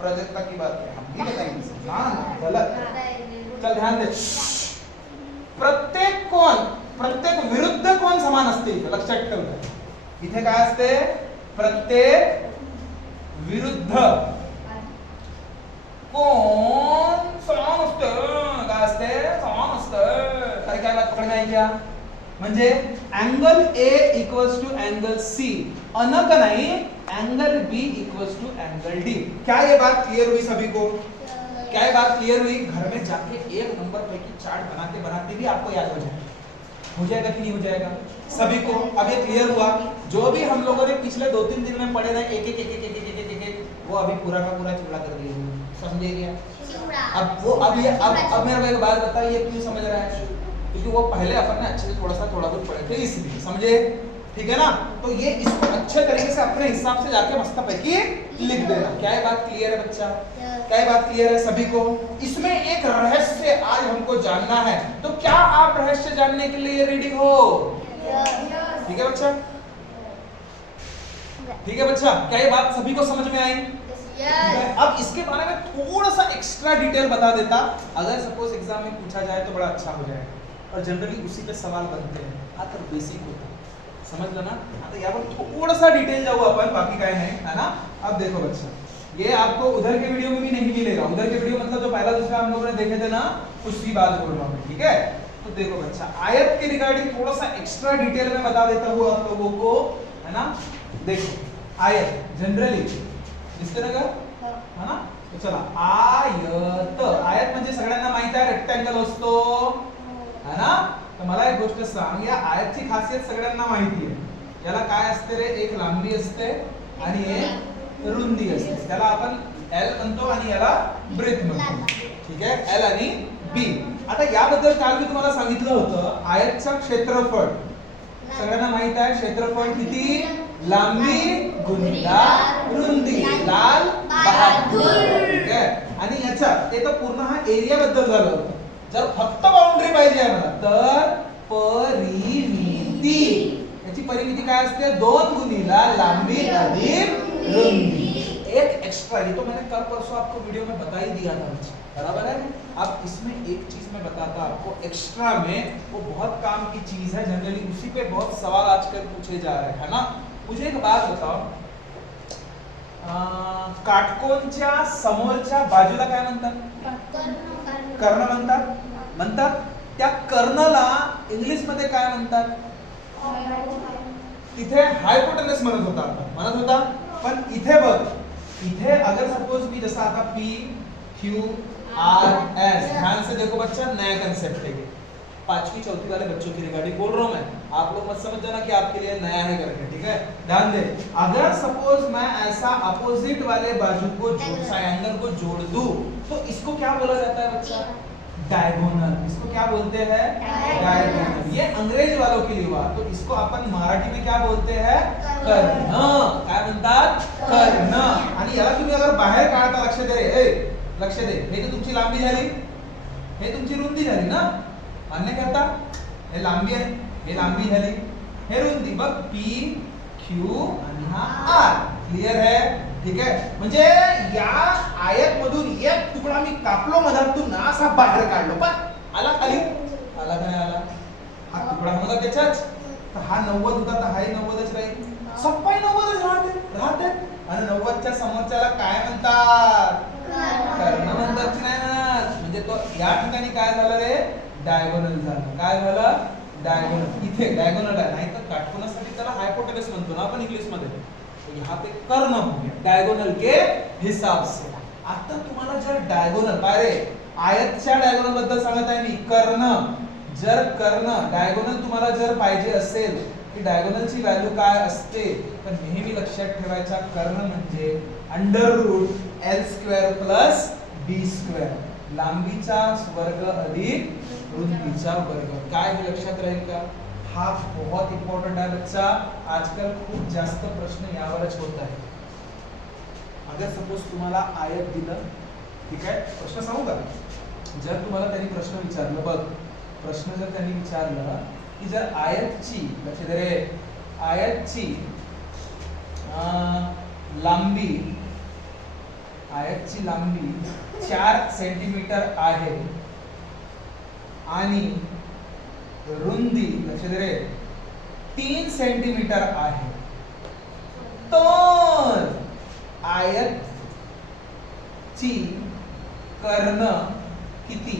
प्रोजेक्ट की बात है, हम भी बताएंगे. हाँ गलत. चल ध्यान दे. प्रत्येक कोण, प्रत्येक विरुद्ध कोण समान असते. लक्षात ठेव. इथे काय असते? प्रत्येक विरुद्ध कोण समान असते. काय असते? समान असते. काय काय बात पकडणे आहे क्या? म्हणजे angle A equals to angle C अनक नहीं angle B equals to angle D. क्या ये बात क्लियर हुई सभी को? क्या ये बात क्लियर हुई? घर में जाके एक नंबर पैकी चार्ट बनाते बनाते भी आपको याद हो जाएगा. हो जाएगा कि नहीं हो जाएगा सभी को? अब ये क्लियर हुआ. जो भी हम लोगों ने पिछले 2-3 दिन में पढ़े ना एक एक वो अभी पूरा का पूरा चूड़ा कर दिया. समझे क्या? अब वो अब मेरा एक बात बता, ये क्यों समझ रहा है? क्योंकि वो पहले अपन ने अच्छे से थोड़ा बहुत पढ़े थे इसलिए. समझे? ठीक है ना? तो ये इसको अच्छे तरीके से अपने हिसाब से जाके मस्त पैकी लिख देना. क्या ये बात क्लियर है बच्चा? क्या ये बात क्लियर है सभी को? इसमें एक रहस्य आज हमको जानना है. तो क्या आप रहस्य जानने के लिए रेडी हो? ठीक है बच्चा? ठीक है बच्चा? क्या ये बात सभी को समझ में आई? अब इसके बारे में थोड़ा सा एक्स्ट्रा डिटेल बता देता. अगर सपोज एग्जाम में पूछा जाए तो बड़ा अच्छा हो जाएगा. और जनरली उसी पे सवाल बनते हैं. आता बेसिक होता है. समझ लो ना? आता यावर थोड़ा सा डिटेल जाऊ अपन, बाकी काय नाही, है ना? अब देखो बच्चा, ये आपको उधर के वीडियो में भी नहीं मिलेगा. उधर के वीडियो मतलब जो पहला दूसरा हम लोगों ने देखे थे ना, उसकी बात बोल रहा हूँ. ठीक है? तो देखो बच्चा, आयत के रिगार्डिंग थोड़ा सा एक्स्ट्रा डिटेल में बता देता हूँ आप लोगों को, है ना? देखो आयत जनरली दिसते ना का? है ना? तो चला आयत. आयत म्हणजे सगळ्यांना माहित आहे रेक्टँगल असतो, है ना? तर मला एक गोष्ट सांग, या आयतची खासियत सगळ्यांना माहिती आहे. याला काय असते रे? एक लांबी असते आणि एक रुंदी असते. त्याला आपण L म्हणतो आणि याला ब्रेथ म्हणतो. ठीक आहे? L आणि B. आता याबद्दल काल मी तुम्हाला सांगितलं होतं, आयतचं क्षेत्रफळ सगळ्यांना माहित आहे. क्षेत्रफळ किती? लांबी गुणिला रुंदी, लाल बहादूर. ठीक आहे? आणि याचा ते तर पूर्ण हा एरिया बद्दल झालं होतं. जर फक्त बाउंड्री पाहिजे आहे मला तर परिमिती. याची परिमिती काय असते? 2 गुणिला लांबी अधिक रुंदी. एक एक्स्ट्रा, ये तो मैंने कल परसों आपको वीडियो में बता ही दिया था. बराबर है? अब इसमें एक चीज मैं बताता आपको एक्स्ट्रा में, वो बहुत काम की चीज है. जनरली उसी पे बहुत सवाल आजकल पूछे जा रहे हैं, है ना? मुझे एक बात बताओ, काटकोनच्या समोरच्या बाजूला काय म्हणतात? कर्ण म्हणतात. त्या कर्णला इंग्लिश मध्ये काय म्हणतात? तिथे हायपोटेनस म्हणत होता. पण इथे बघ, इथे अगर सपोज मी जसं आता P क्यू आर एस। ध्यान से देखो बच्चा, नया कंसेप्ट है ये, पांचवी चौथी वाले बच्चों की रिगार्डिंग बोल रहा हूं मैं, आप लोग मत समझ जाना कि आपके लिए नया है करके, ठीक है। ध्यान दे, अगर सपोज मैं ऐसा अपोजिट वाले बाजू को ट्रायंगल को जोड़ दूं तो इसको क्या बोला जाता है बच्चा? डायगोनल। इसको क्या बोलते हैं? डायगोनल। ये अंग्रेज वालों के लिए हुआ, तो इसको अपन मराठी में क्या बोलते हैं? कर्ण। काय म्हणतात? कर्ण। आणि याला तुम्ही अगर बाहेर काढता, लक्ष दे रे, लक्ष दे, हे तर तुमची लांबी झाली, हे तुमची रुंदी झाली ना, मान्य करता? हे लांबी आहे, हे लांबी झाली, हे रुंदी, बघ पी क्यू आणि हा आर, क्लियर है? ठीक है, म्हणजे या आयत मधून एक तुकडा मी कापलो मधातून असा बाहेर काढलो, पण आला खाली, आला का नाही आला? हा तुकडा होता त्याच्याच, तर हा 90 होता, तर हाही 90च राहील, सप्पाई 90च राहते, आणि 90च्या समोरच्याला काय म्हणतात? कर्ण म्हणतात की नाही म्हणत? म्हणजे तो या ठिकाणी काय झालं रे? डायगोनल झालं. काय झालं? डायगोनल. इथे डायगोनल आहे, नाही तर काटकोनासाठी त्याला हायपोटेनस म्हणतो ना आपण इंग्लिश मध्ये, तो यहाँ पे कर्ण हो गया डायगोनल के हिसाब से। आता तुम्हाला जर डायगोनल, काय रे, आयतच्या डायगोनल बद्दल सांगत आहे मी, कर्ण, जर कर्ण डायगोनल तुम्हाला जर पाहिजे असेल की डायगोनलची व्हॅल्यू काय असते, तर नेहमी लक्षात ठेवायचा, कर्ण म्हणजे under root L square plus B square, लांबीचा वर्ग अधिक रुंदीचा वर्ग। काय हे लक्षात राहील का? हा बहुत इंपॉर्टंट है बच्चा, आजकल खूप जास्त प्रश्न यावरच होत आहे। अगर सपोज तुम्हाला आयत दिलं, ठीक आहे, प्रश्न सांगू का? जर तुम्हाला त्यांनी प्रश्न विचारलं, बघ प्रश्न जर त्यांनी विचारलं की जर आयतची, लक्ष दे रे, आयतची लांबी, आयतची लांबी 4 सेंटीमीटर आहे आणि रुंदी, लक्ष दे रे, 3 सेंटीमीटर आहे, तर आयतची कर्ण किती?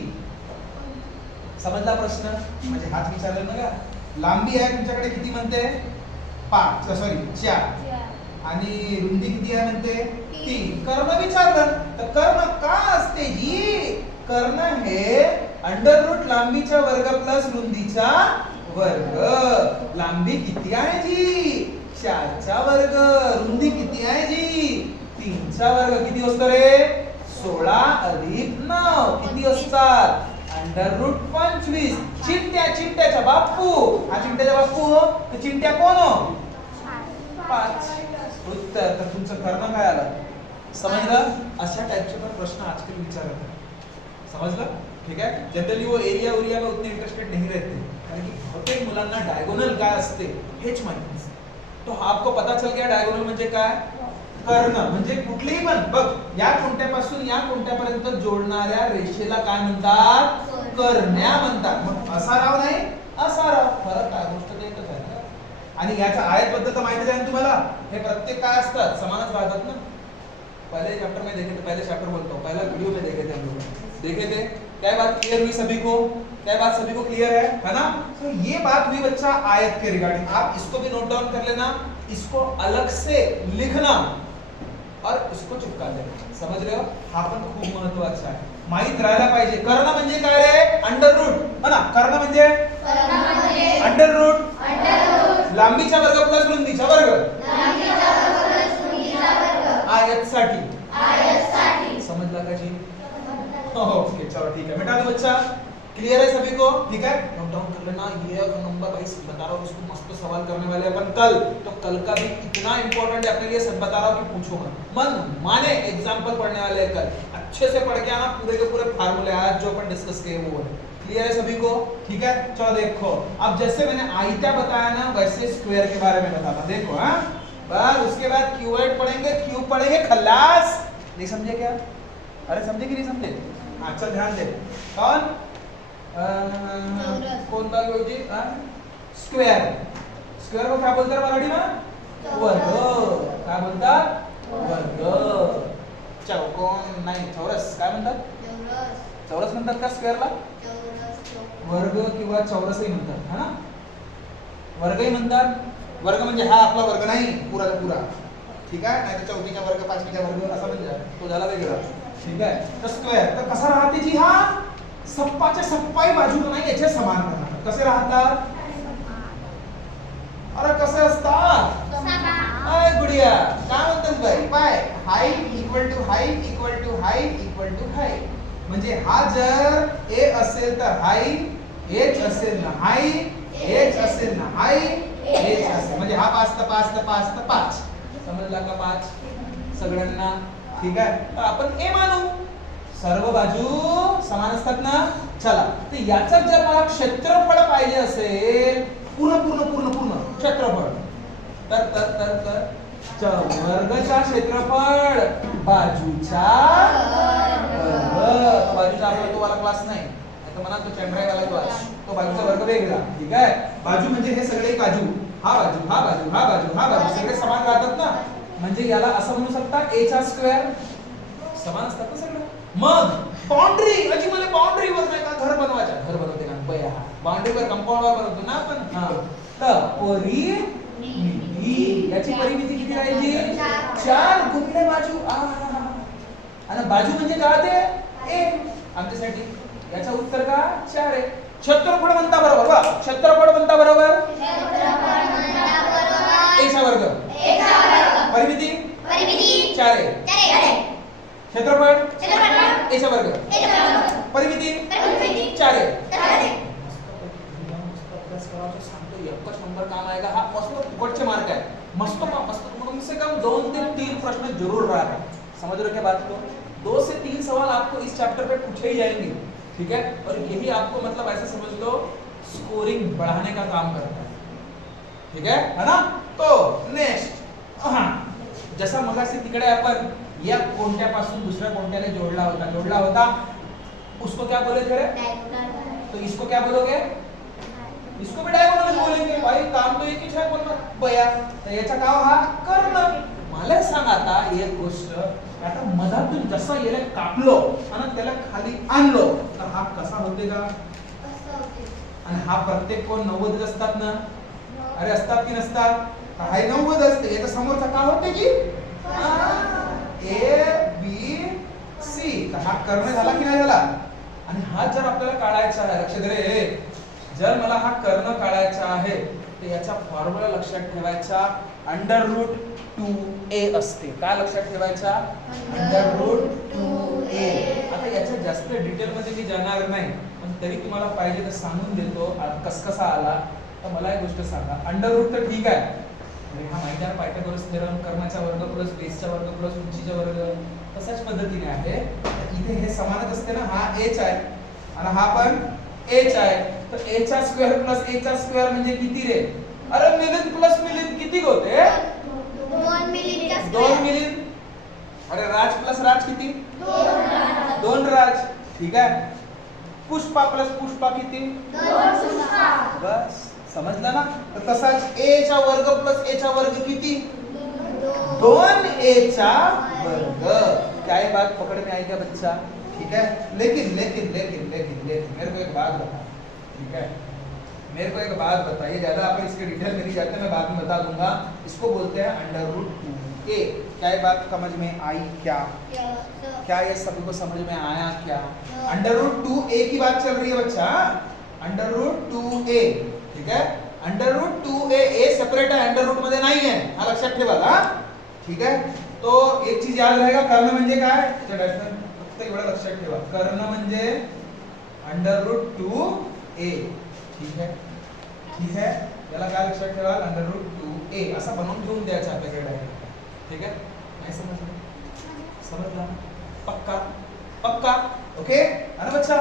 समजला प्रश्न? म्हणजे हाच विचारलं ना का? लांबी आहे तुमच्याकडे किती म्हणते? 5, सॉरी 4, आणि रुंदी किती आहे म्हणते? 3. कर्ण विचारलं, तर कर्ण का असते ही? कर्ण हे अंडर रूट लांबीचा वर्ग प्लस रुंदीचा वर्ग। लांबी किती आहे जी? 4 चा वर्ग, रुंदी किती आहे जी? 3 चा वर्ग, किती असतो रे? 16 अधिक 9, किती असतात? Under route 25। चिंट्याचा बापू, हा चिंट्याचा बापू, तर चिंट्या कोण हो? 5। उत्तर, तर तुमचं कर्ण काय आलं? समजलं? अशा टाइपचे पण प्रश्न आजकल विचारत हैं, समझला? ठीक है, जनरली वो एरिया में उतने इंटरेस्टेड नहीं रहते, कारण की बहुतेक मुलांना डायगोनल काय असते हेच माहिती नसते। तो आपको पता चल गया डायगोनल म्हणजे काय? कर्ण म्हणजे कुठलीही पण, बघ या कोणत्यापासून या कोणत्यापर्यंत जोडणाऱ्या रेषेला काय म्हणतात? कर्ण्या म्हणतात। मग असा राव नाही, असा राव, फरक काय? गोष्ट तर एकच आहे ना। आणि याच्या आयत बद्दल तर माहिती आहे ना तुम्हाला, हे प्रत्येक काय असतात? समानच राहतात ना। पहले चैप्टर में देखे थे, पहले चैप्टर बोलता हूँ, पहला वीडियो में देखे थे हम लोग, देखे थे। क्या बात क्लियर हुई सभी को? क्या बात सभी को क्लियर है ना? तो ये बात हुई बच्चा आयत के रिगार्डिंग। आप इसको भी नोट डाउन कर लेना, इसको अलग से लिखना और इसको चिपका देना, समझ रहे हो? हा पण खूप महत्त्वाचा आहे, माहित राहायला पाहिजे। कर्ण म्हणजे काय रे? अंडर रूट, है ना? कर्ण म्हणजे अंडर रूट लांबीचा वर्ग प्लस रुंदीचा वर्ग, आयतसाठी, समझला का जी? ओके चलो ठीक है, मिटा दो बच्चा, क्लियर है सभी को? ठीक है, नोट डाउन कर लेना। ये नंबर 22 बता रहा हूँ, इसको मस्त सवाल करने वाले अपन कल, तो कल का भी इतना इंपॉर्टेंट है अपने लिए, सब बता रहा हूँ कि पूछो मत, मन माने एग्जाम्पल पढ़ने वाले हैं कल, अच्छे से पढ़ के आना, पूरे के पूरे फार्मूले आज जो अपन डिस्कस किए वो है। क्लियर है सभी को? ठीक है, चलो देखो, अब जैसे मैंने आयता बताया ना, वैसे स्क्वायर के बारे में बताना, देखो। हाँ, बस उसके बाद क्यूबॉइड पढ़ेंगे, क्यूब पढ़ेंगे, खल्लास। नहीं समझे क्या? अरे समझे कि नहीं समझे? हाँ चल ध्यान दे, कौन कौन था जी? स्क्वायर, स्क्वायर को क्या बोलते हैं मराठी में? वर्ग। काय बोलतात? वर्ग। चौकोन नाही, चौरस काय म्हणतात? चौरस म्हणतात का स्क्वेअरला? वर्ग किंवा चौरसही म्हणतात, है ना? वर्गही म्हणतात। वर्ग म्हणजे हा आपला वर्ग नाही, पुरा पुरा, ठीक आहे? नाही तर चौथीचा वर्ग, पाचवीचा वर्ग असा म्हणजे तो झाला वेगळा, ठीक आहे. तर स्क्वेअर तर कसा राहते जी हा सप्पाच्या सप्पाही बाजूला नाही याच्या समान राहतात. कसे राहतात? अरे कसे असतात? अय गुडिया काय म्हणतात बाई? पाय height equal to height equal to height equal to height. म्हणजे हा जर ए असेल तर हाईट, एच असेल ना हाईट, एच असेल ना हाईट, एच असेल म्हणजे हा 5 तर 5 तर 5 तर 5. समजला का 5 सगळ्यांना? ठीक आहे. तर आपण ए मानू. सर्व बाजू समान असतात ना. चला तर याचं जर मला क्षेत्रफळ पाहिजे असेल पूर्ण पूर्ण पूर्ण पूर्ण क्षेत्रफळ तर वर्गच्या क्षेत्रफळ बाजूच्या वर्ग. बाजूचा आपला तो वाला क्लास नाही तर म्हणा तो चंद्राई वाला क्लास. तो बाजूचा वर्ग वेगळा. ठीक आहे. बाजू म्हणजे हे सगळे बाजू, हा बाजू हा बाजू हा बाजू हा बाजू सगळे समान राहतात ना. म्हणजे याला असं म्हणू शकता a चा स्क्वेअर. समान असतात ना सगळे. मग बाउंड्री अजी मला बाउंड्री वर नाही का घर बनवायचं. घर बनवते ना बया बाउंड्री वर कंपाऊंड वर बनवतो ना आपण. हां तर परिमिती याची परिमिती किती राहिली? 4 गुणिले बाजू. आणि बाजू म्हणजे काय ते ए आमच्यासाठी. याचं उत्तर का 4 आहे. क्षेत्रफळ म्हणता बरोबर वा. क्षेत्रफळ म्हणता बरोबर a चा वर्ग. परिमिती 4 आहे. क्षेत्रफळ a चा वर्ग. परिमिती 4 आहे. सांगतो 1 नंबर काम आएगा. हा मस्त फुकटचे मार्क आहे. मस्त कम से कम 2 से 3 प्रश्न जरूर रहा है. समझ रहे क्या बात को? 2 से 3 सवाल आपको इस चैप्टर पे पूछे ही जाएंगे. ठीक है. और यही आपको मतलब ऐसा समझ लो स्कोरिंग बढ़ाने का काम करता है. ठीक है ना. तो नेक्स्ट जसा मगाशी तिकडे आपण या कोणत्यापासून दुसऱ्या कोणत्याला जोडला होता उसको क्या बोले थे? तो इसको क्या बोलोगे? इसको भी डायगोनल बोलेंगे. भाई काम तो एक ही है बोलना बया. तर याचा गाव हा कर्ण. मला सांग आता एक गोष्ट. आता मधातून जसं याला कापलो आणि त्याला खाली आणलो तर हा कसा होते का? आणि हा प्रत्येक कोण 90 असतात ना. अरे असतात की नसतात? हा 90 असते. याच्या समोरचा काय होते की ए बी सी. तर हा कर्ण झाला की नाही झाला? आणि हा जर आपल्याला काढायचा आहे लक्ष दे रे. जर मला हा कर्ण काढायचा आहे तर याचा फॉर्म्युला लक्षात ठेवायचा √2a असते. काय लक्षात ठेवायचा? √2a. आता याच्या जास्त डिटेल मध्ये मी जाणार नाही पण तरी तुम्हाला पाहिजे तर सांगून देतो कसा आला. तर मला एक गोष्ट सांगा. √, तर ठीक आहे. हा माहिती आहे पायथागोरस थेरम कर्णाचा वर्ग प्लस बेसचा वर्ग प्लस उंचीचा वर्ग तशाच पद्धतीने आहे. इथे हे समानच असते ना. हा h आहे आणि हा पण h आहे. तर a चा स्क्वेअर प्लस a चा स्क्वेअर म्हणजे किती रे? अरे मिलिंद प्लस मिलिंद किती होते? 2 मिलिंद चा 2 मिलिंद. अरे राज प्लस राज किती? 2 राज. ठीक आहे. पुष्पा प्लस पुष्पा किती? 2 पुष्पा. बस समजलं ना. तर तसाच a चा वर्ग प्लस a चा वर्ग किती? 2a चा वर्ग. क्या ये बात पकड़ में आई क्या बच्चा? ठीक है. लेकिन लेकिन लेकिन लेकिन लेकिन मेरे को एक बात बता. ठीक है. मेरे को एक बात बताइए. ज्यादा आप इसके डिटेल में नहीं जाते मैं बाद में बता दूंगा. इसको बोलते हैं √2a. क्या ये बात समझ में आई क्या? क्या ये सभी को समझ में आया क्या? √2a की बात चल रही है बच्चा. √2a. ठीक है. √2a a सेपरेट है. अंडर मध्ये नाही आहे. हा लक्षात ठेवा. ठीक है. तो एक चीज याद रहेगा. कर्ण म्हणजे काय? फक्त एवढं लक्षात ठेवा. कर्ण म्हणजे √2a. ठीक है. ठीक है. याला काय लक्षात ठेवा? √2a असा बनवून घेऊन द्यायचा आपल्याकडे. ठीक है. नाही समजलं? समजला? पक्का पक्का. ओके है ना बच्चा?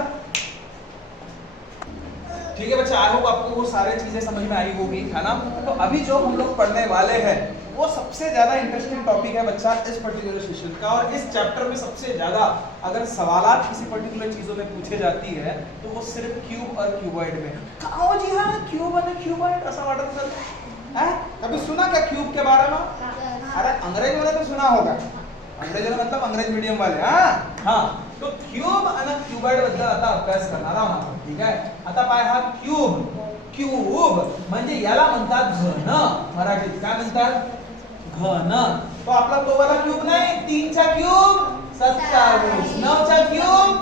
ठीक है बच्चा. आई होप आपको वो सारे चीजें समझ में आई होगी है ना. तो अभी जो हम लोग पढ़ने वाले हैं वो सबसे ज्यादा इंटरेस्टिंग टॉपिक है बच्चा इस पर्टिकुलर सेशन का. और इस चैप्टर में सबसे ज्यादा अगर सवालात किसी पर्टिकुलर चीजों में पूछे जाती है तो वो सिर्फ क्यूब और क्यूबॉइड में. कहो जी हाँ क्यूब और क्यूबॉइड ऐसा वाटर है. कभी सुना क्या क्यूब के बारे में? अरे अंग्रेजों ने तो सुना होगा. अंग्रेजों ने मतलब अंग्रेज मीडियम वाले. हाँ तो क्यूब आणि क्यूबॉइड बद्दल आता अभ्यास करणार आहोत आपण. ठीक आहे. आता पाय हा क्यूब म्हणजे याला म्हणतात घन. मराठीत काय म्हणतात? घन. तो आपला तो वाला क्यूब नाही. 3 चा क्यूब 27. 9 चा क्यूब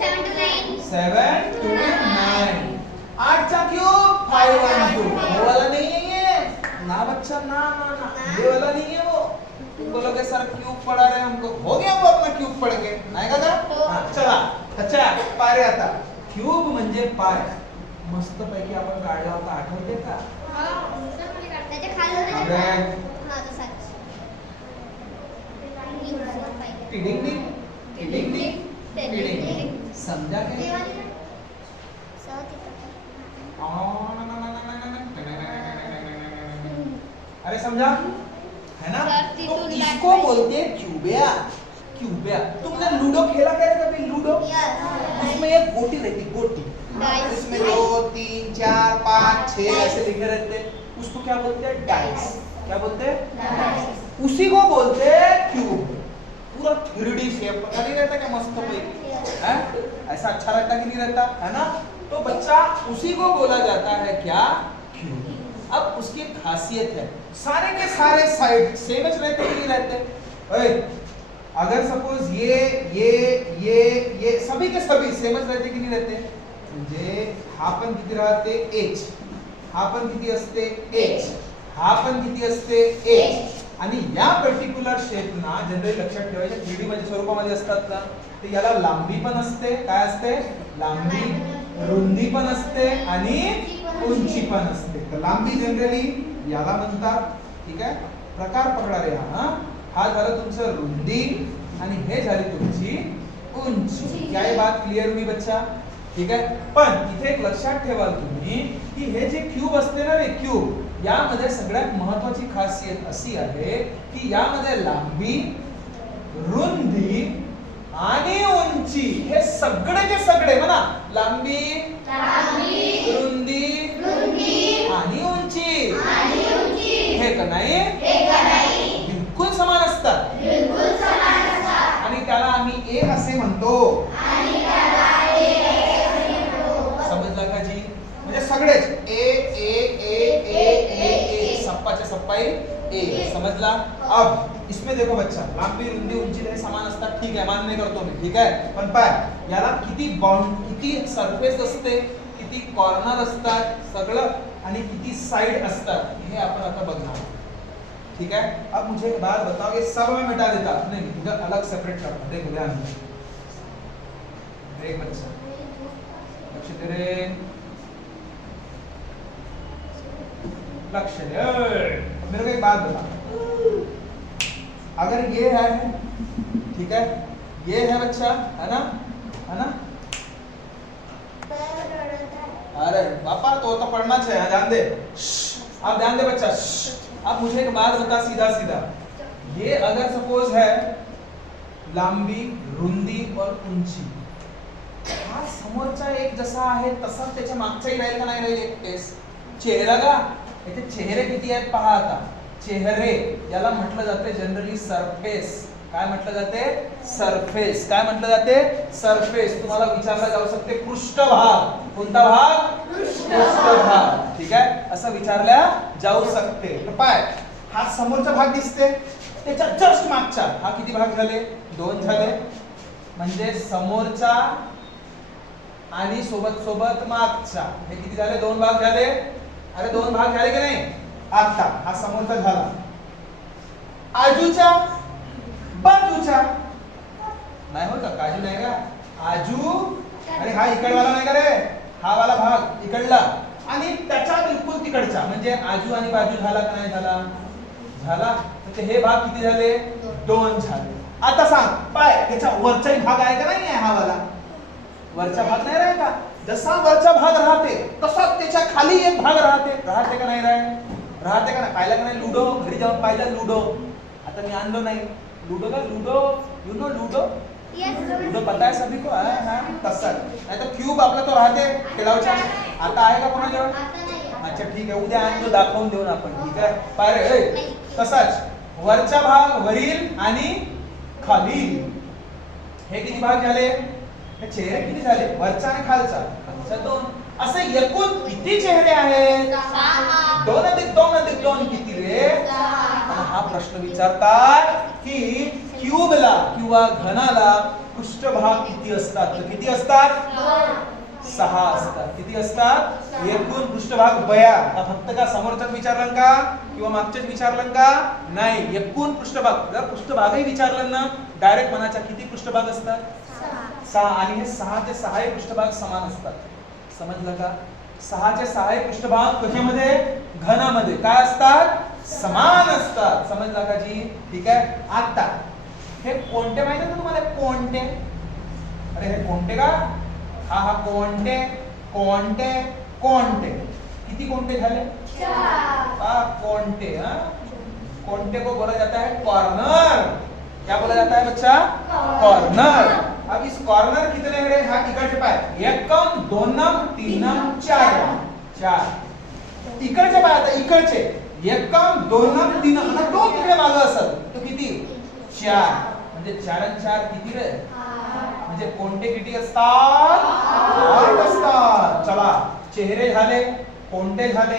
7 to 9. 7 to 9. 8 चा क्यूब 5 1 2. वो वाला नहीं है ये ना बच्चा, ना ना ना, ये वाला नहीं है वो। तुम बोलोगे सर क्यूब पढ़ा रहे हमको, हो गया वो अपना क्यूब पढ़ के, नाही का सर? हां चला अच्छा पाय आता क्यूब म्हणजे पाय मस्त पैकी आपण काढला होता, आठवते का? त्याच्या खाली होते अरे. हां तसाच. टिडिंग डिंग टिडिंग डिंग टिडिंग डिंग. समझा क्या? अरे समझा है ना? सर, तो तिथून इसको back बोलते हैं क्यूबिया। क्यूबिया तुमने लूडो खेला क्या है कभी? लूडो उसमें एक गोटी रहती, गोटी डाइस। उसमें 2 3 4 5 6 ऐसे लिखे रहते हैं, उसको क्या बोलते हैं? डाइस। क्या बोलते हैं? उसी को बोलते हैं क्यूब। पूरा 3D शेप का नहीं रहता क्या मस्त पैकी है? ऐसा अच्छा रहता कि नहीं रहता है ना? तो बच्चा उसी को बोला जाता है क्या? क्यूब। अब उसकी एक खासियत है, सारे के सारे साइड सेम च रहते कि नहीं रहते? ओए अगर सपोज ये सभी के सभी सेम च रहते की नाही रहते? म्हणजे हा पण किती राहते? h, हा पण किती असते? h, हा पण किती असते? h. आणि या पर्टिक्युलर शेप ना जनरली लक्षात ठेवायचे 3D मध्ये स्वरूपामध्ये असतात का? तर याला लांबी पण असते, काय असते? लांबी, रुंदी पण असते आणि उंची पण असते. तर लांबी जनरली याला म्हणतात, ठीक आहे? प्रकार पकडा रे हा झालं तुमचं रुंदी आणि हे झाली तुमची उंची. क्या ये बात क्लियर हुई बच्चा? ठीक आहे. पण इथे एक लक्षात ठेवाल तुम्ही की हे जे क्यूब असते ना रे क्यूब, यामध्ये सगळ्यात महत्त्वाची खासियत अशी आहे की यामध्ये लांबी, रुंदी आणि उंची हे सगळेचे सगळे म्हणा, लांबी, रुंदी आणि उंची हे का नाही बिलकुल समान असतात आणि त्याला आम्ही एक असे म्हणतो. समजला का जी? म्हणजे सगळेच ए सप्पाच्या सप्पाई ए. समजला? अब इसमें देखो बच्चा, लांबी, रुंदी, उंची हे समान असतात, ठीक आहे, मान्य करतो मी, ठीक आहे. पण पाय याला किती सरफेस असते, किती कॉर्नर असतात सगळं आणि किती साइड असतात हे आपण आता बघणार, ठीक है? अब मुझे एक बात बताओ, ये सब मैं मिटा देता, नहीं इधर अलग सेपरेट करता. देखो ध्यान दे, देख बच्चा, लक्ष्य दे रे, लक्ष्य दे. मेरे को एक बात बता, अगर ये है, ठीक है, ये है बच्चा, है ना? अरे पापा तो पढ़ना चाहिए, ध्यान दे. अब ध्यान दे बच्चा. अब मुझे एक बात बता सीधा सीधा, ये अगर सपोज है लांबी, रुंदी और उंची, हा समोरचा एक जसा आहे तसाच त्याच्या मागचाही राहील का नाही राहील? एक टेस्ट चेहरा का, याचे चेहरे किती आहेत पहा आता. चेहरे याला म्हटलं जाते जनरली सरफेस. काय म्हटलं जाते? सरफेस. काय म्हटलं जाते? सरफेस. तुम्हाला विचारला जाऊ शकते पृष्ठभाग. कोणता भाग? पृष्ठभाग. ठीक आहे, असं विचारल्या जाऊ शकते. तर पाय हा समोरचा भाग दिसते, त्याच्या जस्ट मागचा हा किती भाग झाले? 2 झाले. म्हणजे समोरचा आणि सोबत सोबत मागचा हे किती झाले? 2 भाग झाले. अरे 2 भाग झाले की नाही? आता हा समोरचा झाला, आजूचा बाजूचा नाही होत का? काळजी नाही का? आजू आणि हा इकडवाला नाही का रे, हा वाला भाग इकडला आणि त्याच्या बिलकुल तिकडचा म्हणजे आजू आणि बाजू झाला का नाही झाला? झाला. तर हे भाग किती झाले? 2 झाले. आता सांग पाय त्याच्या वरचाही भाग आहे का नाही आहे? हा वाला वरचा भाग नाही राहे का? जसा वरचा भाग राहते तसाच त्याच्या खाली एक भाग राहते. राहते का नाही राहते का नाही? पाहिला का नाही लुडो? घरी जाऊन पाहिलं लुडो? आता मी आणलो नाही लूडो का? Ludo you know ludo? Ludo पता है सभी को? तसं नाही तर क्यूब आपला तो राहते खेळावच्या. आता आहे का कोणाजवळ? अच्छा ठीक आहे, उद्या आणतो दाखवून देऊन आपण. ठीक आहे, पाय रे तसाच वरचा भाग वरील आणि खाली हे किती भाग झाले? हे चेहरे किती झाले? वरचा आणि खालचा. अच्छा 2. असे एकूण किती चेहरे आहेत? 2 अधिक 2 अधिक 2 किती रे? हा प्रश्न विचारतात की क्यूबला किंवा घनाला पृष्ठभाग किती असतात? तर किती असतात? 6 असतात. किती असतात? एकूण पृष्ठभाग 42. का फक्त का समोरच्याच विचारलं का किंवा मागच्याच विचारलं का? नाही, एकूण पृष्ठभाग. जर पृष्ठभागही विचारलं ना डायरेक्ट म्हणायचा किती पृष्ठभाग असतात? 6. आणि हे 6 चे 6 पृष्ठभाग समान असतात. समजलं का? 6 चे 6 पृष्ठभाग कशामध्ये? घनामध्ये काय असतात? समान असतात. समजलं का जी? ठीक आहे. आता हे कोणते माहिती आहे तुम्हाला? कोणते? अरे हे कोणते का? हा कोणते कोणते कोणते किती कोणते झाले? 4. कोणते कोणते को बोला जाता है कॉर्नर. क्या बोला जाता है बच्चा? कॉर्नर. अब इस कॉर्नर कितने हैं? हाँ इकडचे पाय 1 2 3 4. इकडचे पाय आता इकडचे 1 2 3 आता तो तिकडे मागे असेल तो किती? 4. म्हणजे 4 आणि 4 किती रे? म्हणजे कोणते किती असतात? 8 असतात. चला चेहरे झाले, कोणते झाले.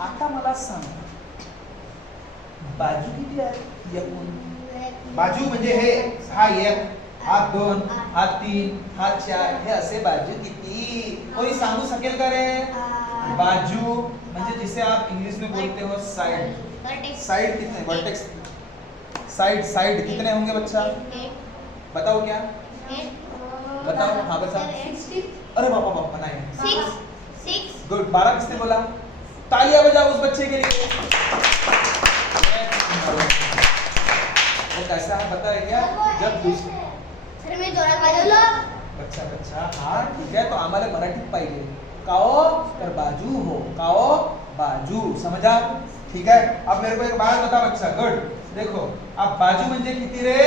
आता मला सांग बाजू किती आहेत? एकूण बाजू म्हणजे हे हा 1 हा 2 हा 3 हा 4 हे असे बाजू किती? कोणी सांगू शकेल का रे? बाजू म्हणजे जिसे आप इंग्लिश में बोलते हो साइड. साइड कितने? वर्टेक्स साइड कितने होंगे बच्चा? बताओ क्या? बताओ. हाँ बताओ. अरे बाबा बाबा नहीं. 6. गुड. 12 किसने बोला? तालियां बजाओ उस बच्चे के लिए. वो कैसा है बता रहे क्या? जब सर मी जोरात वाजवलो. बच्चा हाँ ठीक है. तो आम्हाला मराठीत पाहिजे. काओ तर बाजू हो. काओ बाजू. समझा? ठीक है. अब मेरे को एक बात बता बच्चा. गुड. देखो अब बाजू म्हणजे किती रे?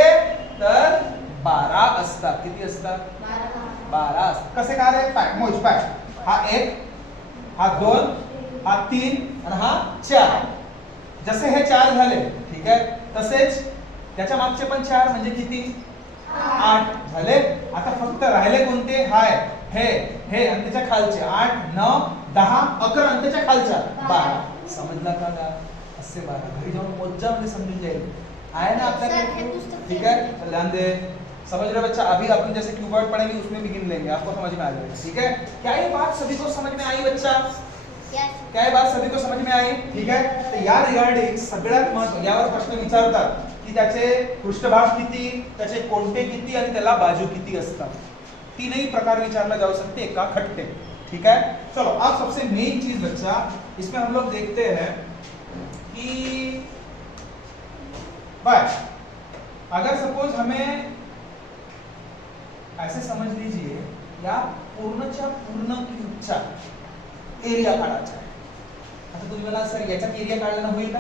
तर 12 असतात. किती असतात? 12 असतात. कसे काय रे? पाय मोज पाय. हा 1 हा 2 हा 3 आणि हा 4. जसे हे 4 झाले ठीक आहे तसेच त्याच्या मागचे पण 4 म्हणजे किती? 8 झाले. आता फक्त राहिले कोणते? हाय हे आणि त्याच्या खालचे 8 9 10 11 आणि त्याच्या खालच्या 12. समजला का? असे 12 घरी जाऊन मोजा मध्ये समजून जाईल. आए ना आपल्याकडे? ठीक है. तो ध्यान दे. समझ रहे बच्चा? अभी अपन जैसे कीवर्ड पढ़ेंगे उसमें भी गिन लेंगे. आपको समझ में आ जाएगा. ठीक है. क्या ये बात सभी को समझ में आई बच्चा? क्या ये बात सभी को समझ में आई? ठीक है. तर या रिगार्डिंग सगळ्यात महत्त्वाचं यावर प्रश्न विचारतात की त्याचे पृष्ठभाग किती, त्याचे कोणते किती आणि त्याला बाजू किती असतात. तीनही प्रकार विचारला जाऊ सकते एका खट्टे. ठीक है. चलो अब सबसे मेन चीज बच्चा इसमें हम लोग देखते हैं कि बस अगर सपोज हमें ऐसे समझ लीजिए या पूर्णच्या पूर्ण क्यूबचा एरिया काढायचा आहे. आता तुम्ही मला सर याचा एरिया काढला ना होईल का?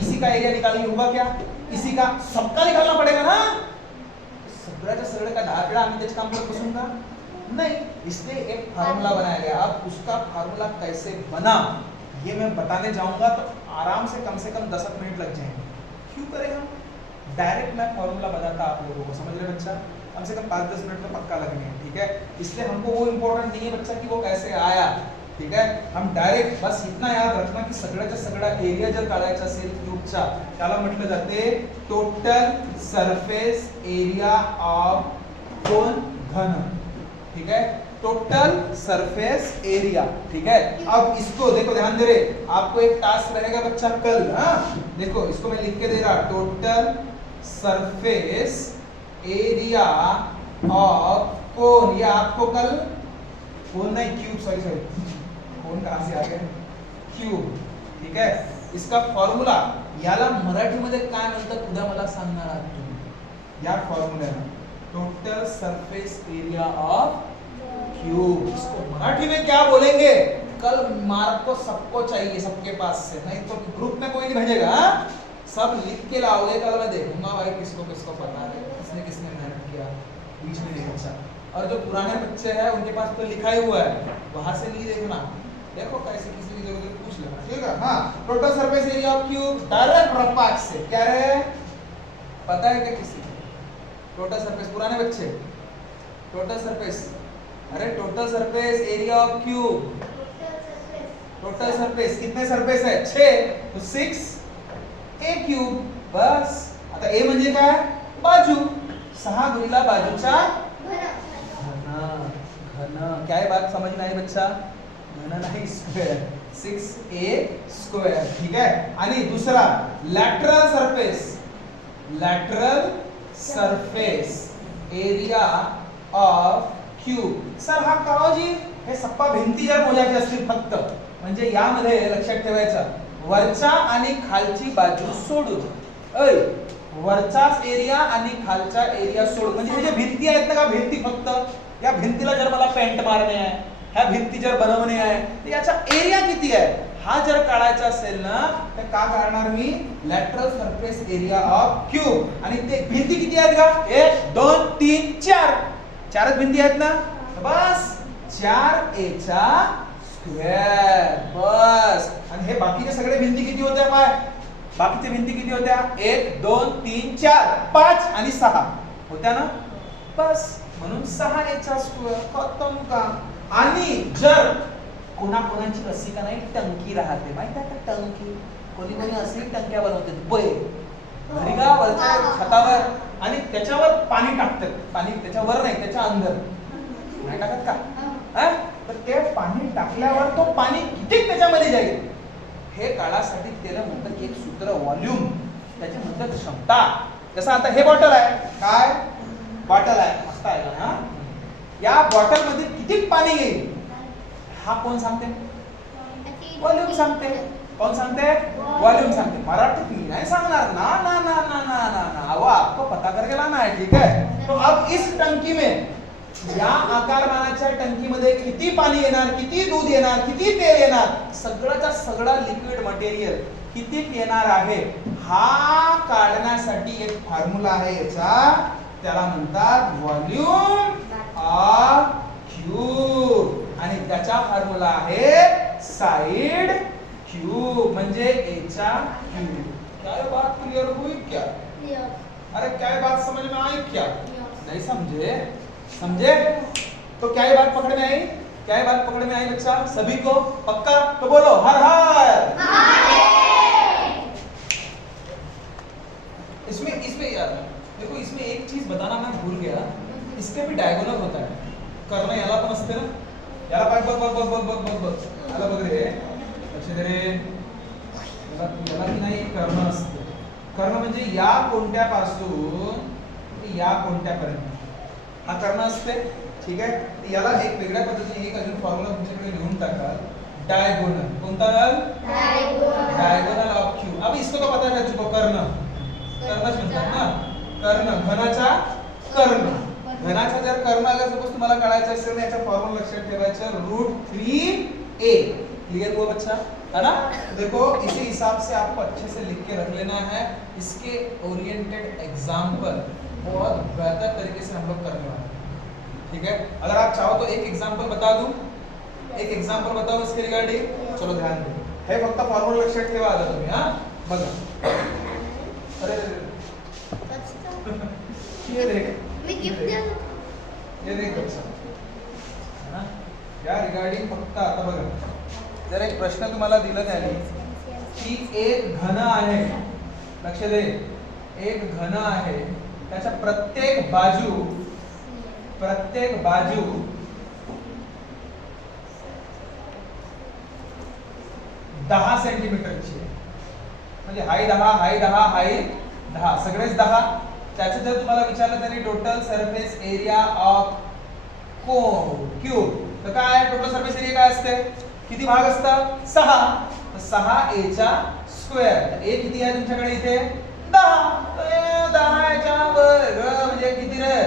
इसी का एरिया निकालना होगा क्या? इसी का सबका निकालना पड़ेगा ना. सगळ्याच्या सगळे का 10 वेळा आम्ही त्याचे काम करत बसून का? नहीं. इसलिए एक फार्मूला बनाया गया. अब उसका फार्मूला कैसे बना ये मैं बताने जाऊंगा तो आराम से कम 10 मिनट लग जाएंगे. क्यों करें हम? डायरेक्ट मैं फॉर्मूला बताता आप लोगों को. समझ रहे बच्चा? कम से कम 5-10 मिनट तो पक्का लगने हैं. ठीक है. इसलिए हमको वो इम्पोर्टेंट नहीं है बच्चा कि वो कैसे आया. ठीक है. हम डायरेक्ट बस इतना याद रखना की सगळ्याचा सगळा एरिया जर काढायचा असेल क्यूबचा त्याला म्हटलं जाते total surface area of cone घन. ठीक है. Total surface area. ठीक है. अब इसको देखो ध्यान दे रहे आपको एक टास्क रहेगा बच्चा कल. हाँ देखो इसको मैं लिख के दे रहा total surface area of cone. ये आपको कल कोन नहीं क्यूब सॉरी कोन कहां से आ गया? क्यूब. ठीक है. इसका फॉर्म्युला याला मराठीमध्ये काय म्हणतात उद्या मला सांगणार आहात तुम्ही. या फॉर्म्युल्याला total surface area of cube. इसको मराठी में क्या बोलेंगे? कल मार्क को सबको चाहिए सबके पास से. नहीं तो ग्रुप में कोई नहीं भेजेगा. सब लिख के लाओगे. कल मैं देखूंगा भाई किसको किसको पता है किसने किसने मेहनत किया. बीच में नहीं बच्चा. और जो पुराने बच्चे हैं उनके पास तो लिखा ही हुआ है वहां से नहीं देखना. देखो कैसे किसी की जरूरत पूछ लेना. ठीक है. हाँ total surface area of cube direct रफ्पाक से. क्या रहे पता है क्या किसी को? टोटल सरफेस पुराने बच्चे टोटल सरफेस. अरे total surface area of cube. Total surface कितने सरफेस है? 6 तो 6 ए क्यूब. बस आता ए म्हणजे काय? बाजू, 6 गुणिला बाजूचा घन घन घन। क्या है बात समझ में आई बच्चा? घन नहीं स्क्वेअर, 6a स्क्वेअर, ठीक आहे। आणि दुसरा lateral surface, lateral surface area of cube. Sir हा का जी हे सप्पा भिंती जर मोजायची असतील फक्त, म्हणजे यामध्ये लक्षात ठेवायचं वरच्या आणि खालची बाजू सोडून, वरचाच एरिया आणि खालचा एरिया सोडून, म्हणजे हे जे भिंती आहेत ना का भिंती, फक्त या भिंतीला जर मला पेंट मारणे आहे, ह्या भिंती जर बनवणे आहे, तर याचा एरिया किती आहे हा जर काढायचा असेल ना, तर का काढणार मी? Lateral surface area of cube. आणि ते भिंती किती आहेत का? 1 2 3 4, चारच भिंती आहेत ना, बस 4a चा स्क्वेअर, बस। आणि हे बाकीचे सगळे भिंती किती होत्या पाय? बाकीचे भिंती किती होत्या? 1 2 3 4 5 आणि 6 होत्या ना, बस। म्हणून 6a चा स्क्वेअर, खतम का? आणि जर कोणाकोणाची अशी का नाही टंकी राहते, माहिती आहे का टंकी? कोणी कोणी अशी टंक्या बनवते बय घरी का वरच्या छतावर, आणि त्याच्यावर पाणी टाकतात, पाणी त्याच्यावर नाही त्याच्या अंदर नाही टाकत का? तर ते पाणी टाकल्यावर तो पाणी किती त्याच्यामध्ये जाईल हे काढासाठी त्याला म्हणतात एक सूत्र व्हॉल्यूम, त्याची म्हणतात क्षमता। जसं आता हे बॉटल आहे, काय बॉटल आहे, मस्त आहे ना, हा या बॉटल मध्ये किती पाणी येईल हा कोण सांगते? व्हॉल्यूम सांगते। कौन सांगते? वॉल्यूम सांगते। मराठीत मी नहीं सांगणार ना ना ना ना ना ना ना, वो आपको पता करके लाना है, ठीक है? तो अब इस टंकी में, या आकारमानाच्या टंकीमध्ये किती पाणी येणार, किती दूध येणार, किती तेल येणार, सगळंचा सगळा लिक्विड मटेरियल किती येणार आहे हा काढण्यासाठी एक फॉर्म्युला आहे याचा, त्याला म्हणतात व्हॉल्यूम ऑफ क्यूब। आणि त्याचा फॉर्म्युला आहे साइड क्यूब, म्हणजे a चा क्यूब। क्या ये बात क्लियर हुई क्या? अरे क्या ये बात समझ में आई क्या? नहीं समझे? समझे? तो क्या ये बात पकड़ में आई? क्या ये बात पकड़ में आई बच्चा सभी को? पक्का? तो बोलो हर हर। इसमें यार देखो, इसमें एक चीज बताना मैं भूल गया, इसके भी डायगोनल होता है, कर्ण याला पण असते ना, याला पाय बघ बघ बघ बघ बघ बघ आला बघ रे, लक्ष दे रे, याला की नाही कर्ण असते। कर्ण म्हणजे या कोणत्यापासून ते या कोणत्यापर्यंत हा कर्ण असते, ठीक आहे? याला एक वेगळ्या पद्धतीने एक अजून फॉर्म्युला तुमच्याकडे लिहून टाका, डायगोनल। कोणता? Diagonal of cube. अब इसको तो पता है तुझको, कर्ण, कर्णच म्हणतात ना, कर्ण, घनाचा कर्ण, घनाचा जर कर्ण अगर सपोज तुम्हाला काढायचा असेल ना, याचा फॉर्म्युला लक्षात ठेवायचं √3a। क्लियर हुआ बच्चा, है ना? देखो इसी हिसाब से आपको अच्छे से लिख के रख लेना है, इसके ओरिएंटेड एग्जाम्पल बहुत बेहतर तरीके से हम लोग करने वाले हैं, ठीक है? अगर आप चाहो तो एक एग्जाम्पल बता दूं, एक एग्जाम्पल बताओ इसके रिगार्डिंग, चलो ध्यान दो, हे फक्त फॉर्म्युला लक्षात ठेवा आता तुम्ही, हा बघा। अरे ये देख, मी गिफ्ट दिया, ये देख बच्चा, है ना? या रिगार्डिंग फक्त आता बघा, जर एक प्रश्न तुम्हाला दिला त्याने की एक घन आहे, लक्ष दे, एक घन आहे, त्याच्या प्रत्येक बाजू 10 सेंटीमीटरची आहे, म्हणजे हाई 10 हाई 10 हाई 10 सगळेच 10। त्याचे जर तुम्हाला विचारलं त्याने total surface area of cube, तर काय टोटल सरफेस एरिया काय असते, किती भाग असतात? 6, तर 6a चा स्क्वेअर, a किती आहे तुमच्याकडे इथे? 10, तर 10 चा वर्ग म्हणजे किती रे?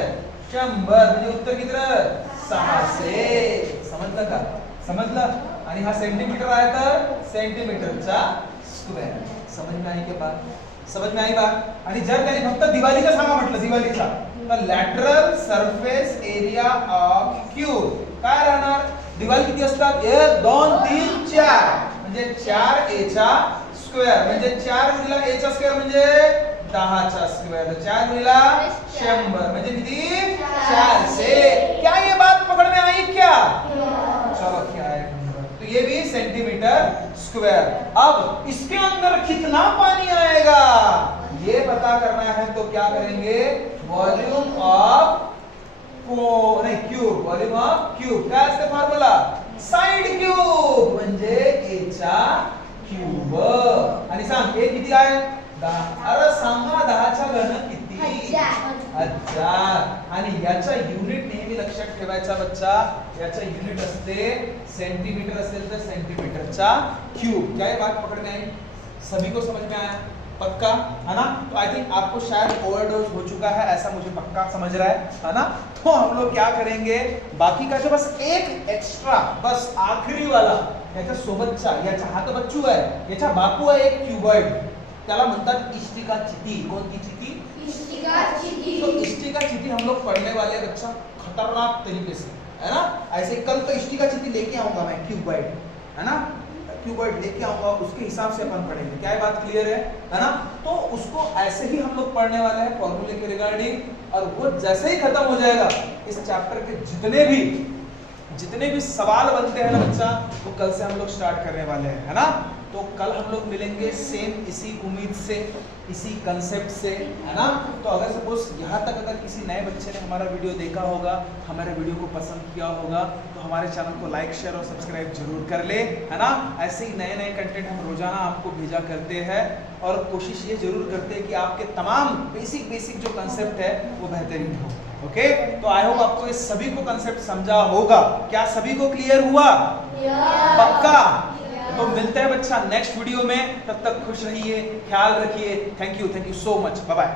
100, म्हणजे उत्तर किती रे? 600। समजलं का? समजलं? आणि हा सेंटीमीटर आहे तर सेंटीमीटरचा स्क्वेअर। समझ में आई के बात? समझ में आई बात? आणि जर त्याने फक्त दिवाळीचा सांगा म्हटलं, दिवाळीचा, तर lateral surface area of cube काय राहणार? दिवाळी किती असतात? 1 2 3 4, म्हणजे 4a चा स्क्वेअर, म्हणजे 4 गुणिला a चा स्क्वेअर म्हणजे 10 चा स्क्वेअर, तर 4 गुणिला 100 म्हणजे किती? 400। क्या ये बात पकड़ में आई क्या? चलो क्या है, तो ये भी सेंटीमीटर स्क्वायर। अब इसके अंदर कितना पानी आएगा ये पता करना है तो क्या करेंगे, volume of cube, volume of cube काय असते फॉर्म्युला, साइड क्यूब म्हणजे a चा क्यूब. आणि सांग a किती आहे, 10. अरे सांगा 10 चा घन किती, 1000. आणि याचा युनिट नेहमी लक्षात ठेवायचा बच्चा, याचा युनिट असते सेंटीमीटर असेल तर सेंटीमीटरचा क्यूब. क्या ये बात पकड़ में आई, सभी को समझ में आया, पक्का है ना. तो आई थिंक आपको शायद ओवरडोज हो चुका है, ऐसा मुझे पक्का समझ रहा है ना. तो हम लोग क्या करेंगे, बाकी का जो बस एक एक्स्ट्रा, बस आखरी वाला याच्या सोबतचा, याचा हा तर बच्चू आहे, याचा बापू आहे एक क्यूबॉइड, त्याला म्हणतात इष्टिका चिती. कोणती चिती, इष्टिका चिती. तो इष्टिका चिती हम लोग पढ़ने वाले हैं बच्चा खतरनाक तरीके से, है ना. ऐसे कल तो इष्टिका चिती लेके आऊंगा मैं, क्यूबॉइड है ना, क्यूबॉइड लेके आऊंगा, उसके हिसाब से अपन पढ़ेंगे. क्या ये बात क्लियर है ना. तो उसको ऐसे ही हम लोग पढ़ने वाले हैं फॉर्मूले के रिगार्डिंग, और वो जैसे ही खत्म हो जाएगा इस चैप्टर के जितने भी सवाल बनते हैं ना बच्चा, वो कल से हम लोग स्टार्ट करने वाले हैं, है ना. तो कल हम लोग मिलेंगे सेम इसी उम्मीद से, इसी कंसेप्ट से, है ना. तो अगर सपोज यहाँ तक अगर किसी नए बच्चे ने हमारा वीडियो देखा होगा, हमारे वीडियो को पसंद किया होगा, तो हमारे चैनल को लाइक शेयर और सब्सक्राइब जरूर कर ले, है ना. ऐसे ही नए नए कंटेंट हम रोजाना आपको भेजा करते हैं, और कोशिश ये जरूर करते हैं कि आपके तमाम बेसिक जो कंसेप्ट है वो बेहतरीन हो. ओके, तो आई होप आपको ये सभी को कंसेप्ट समझा होगा. क्या सभी को क्लियर हुआ, पक्का. तो मिलते हैं बच्चा नेक्स्ट वीडियो में, तब तक खुश रहिए, ख्याल रखिए. Thank you so much, bye bye.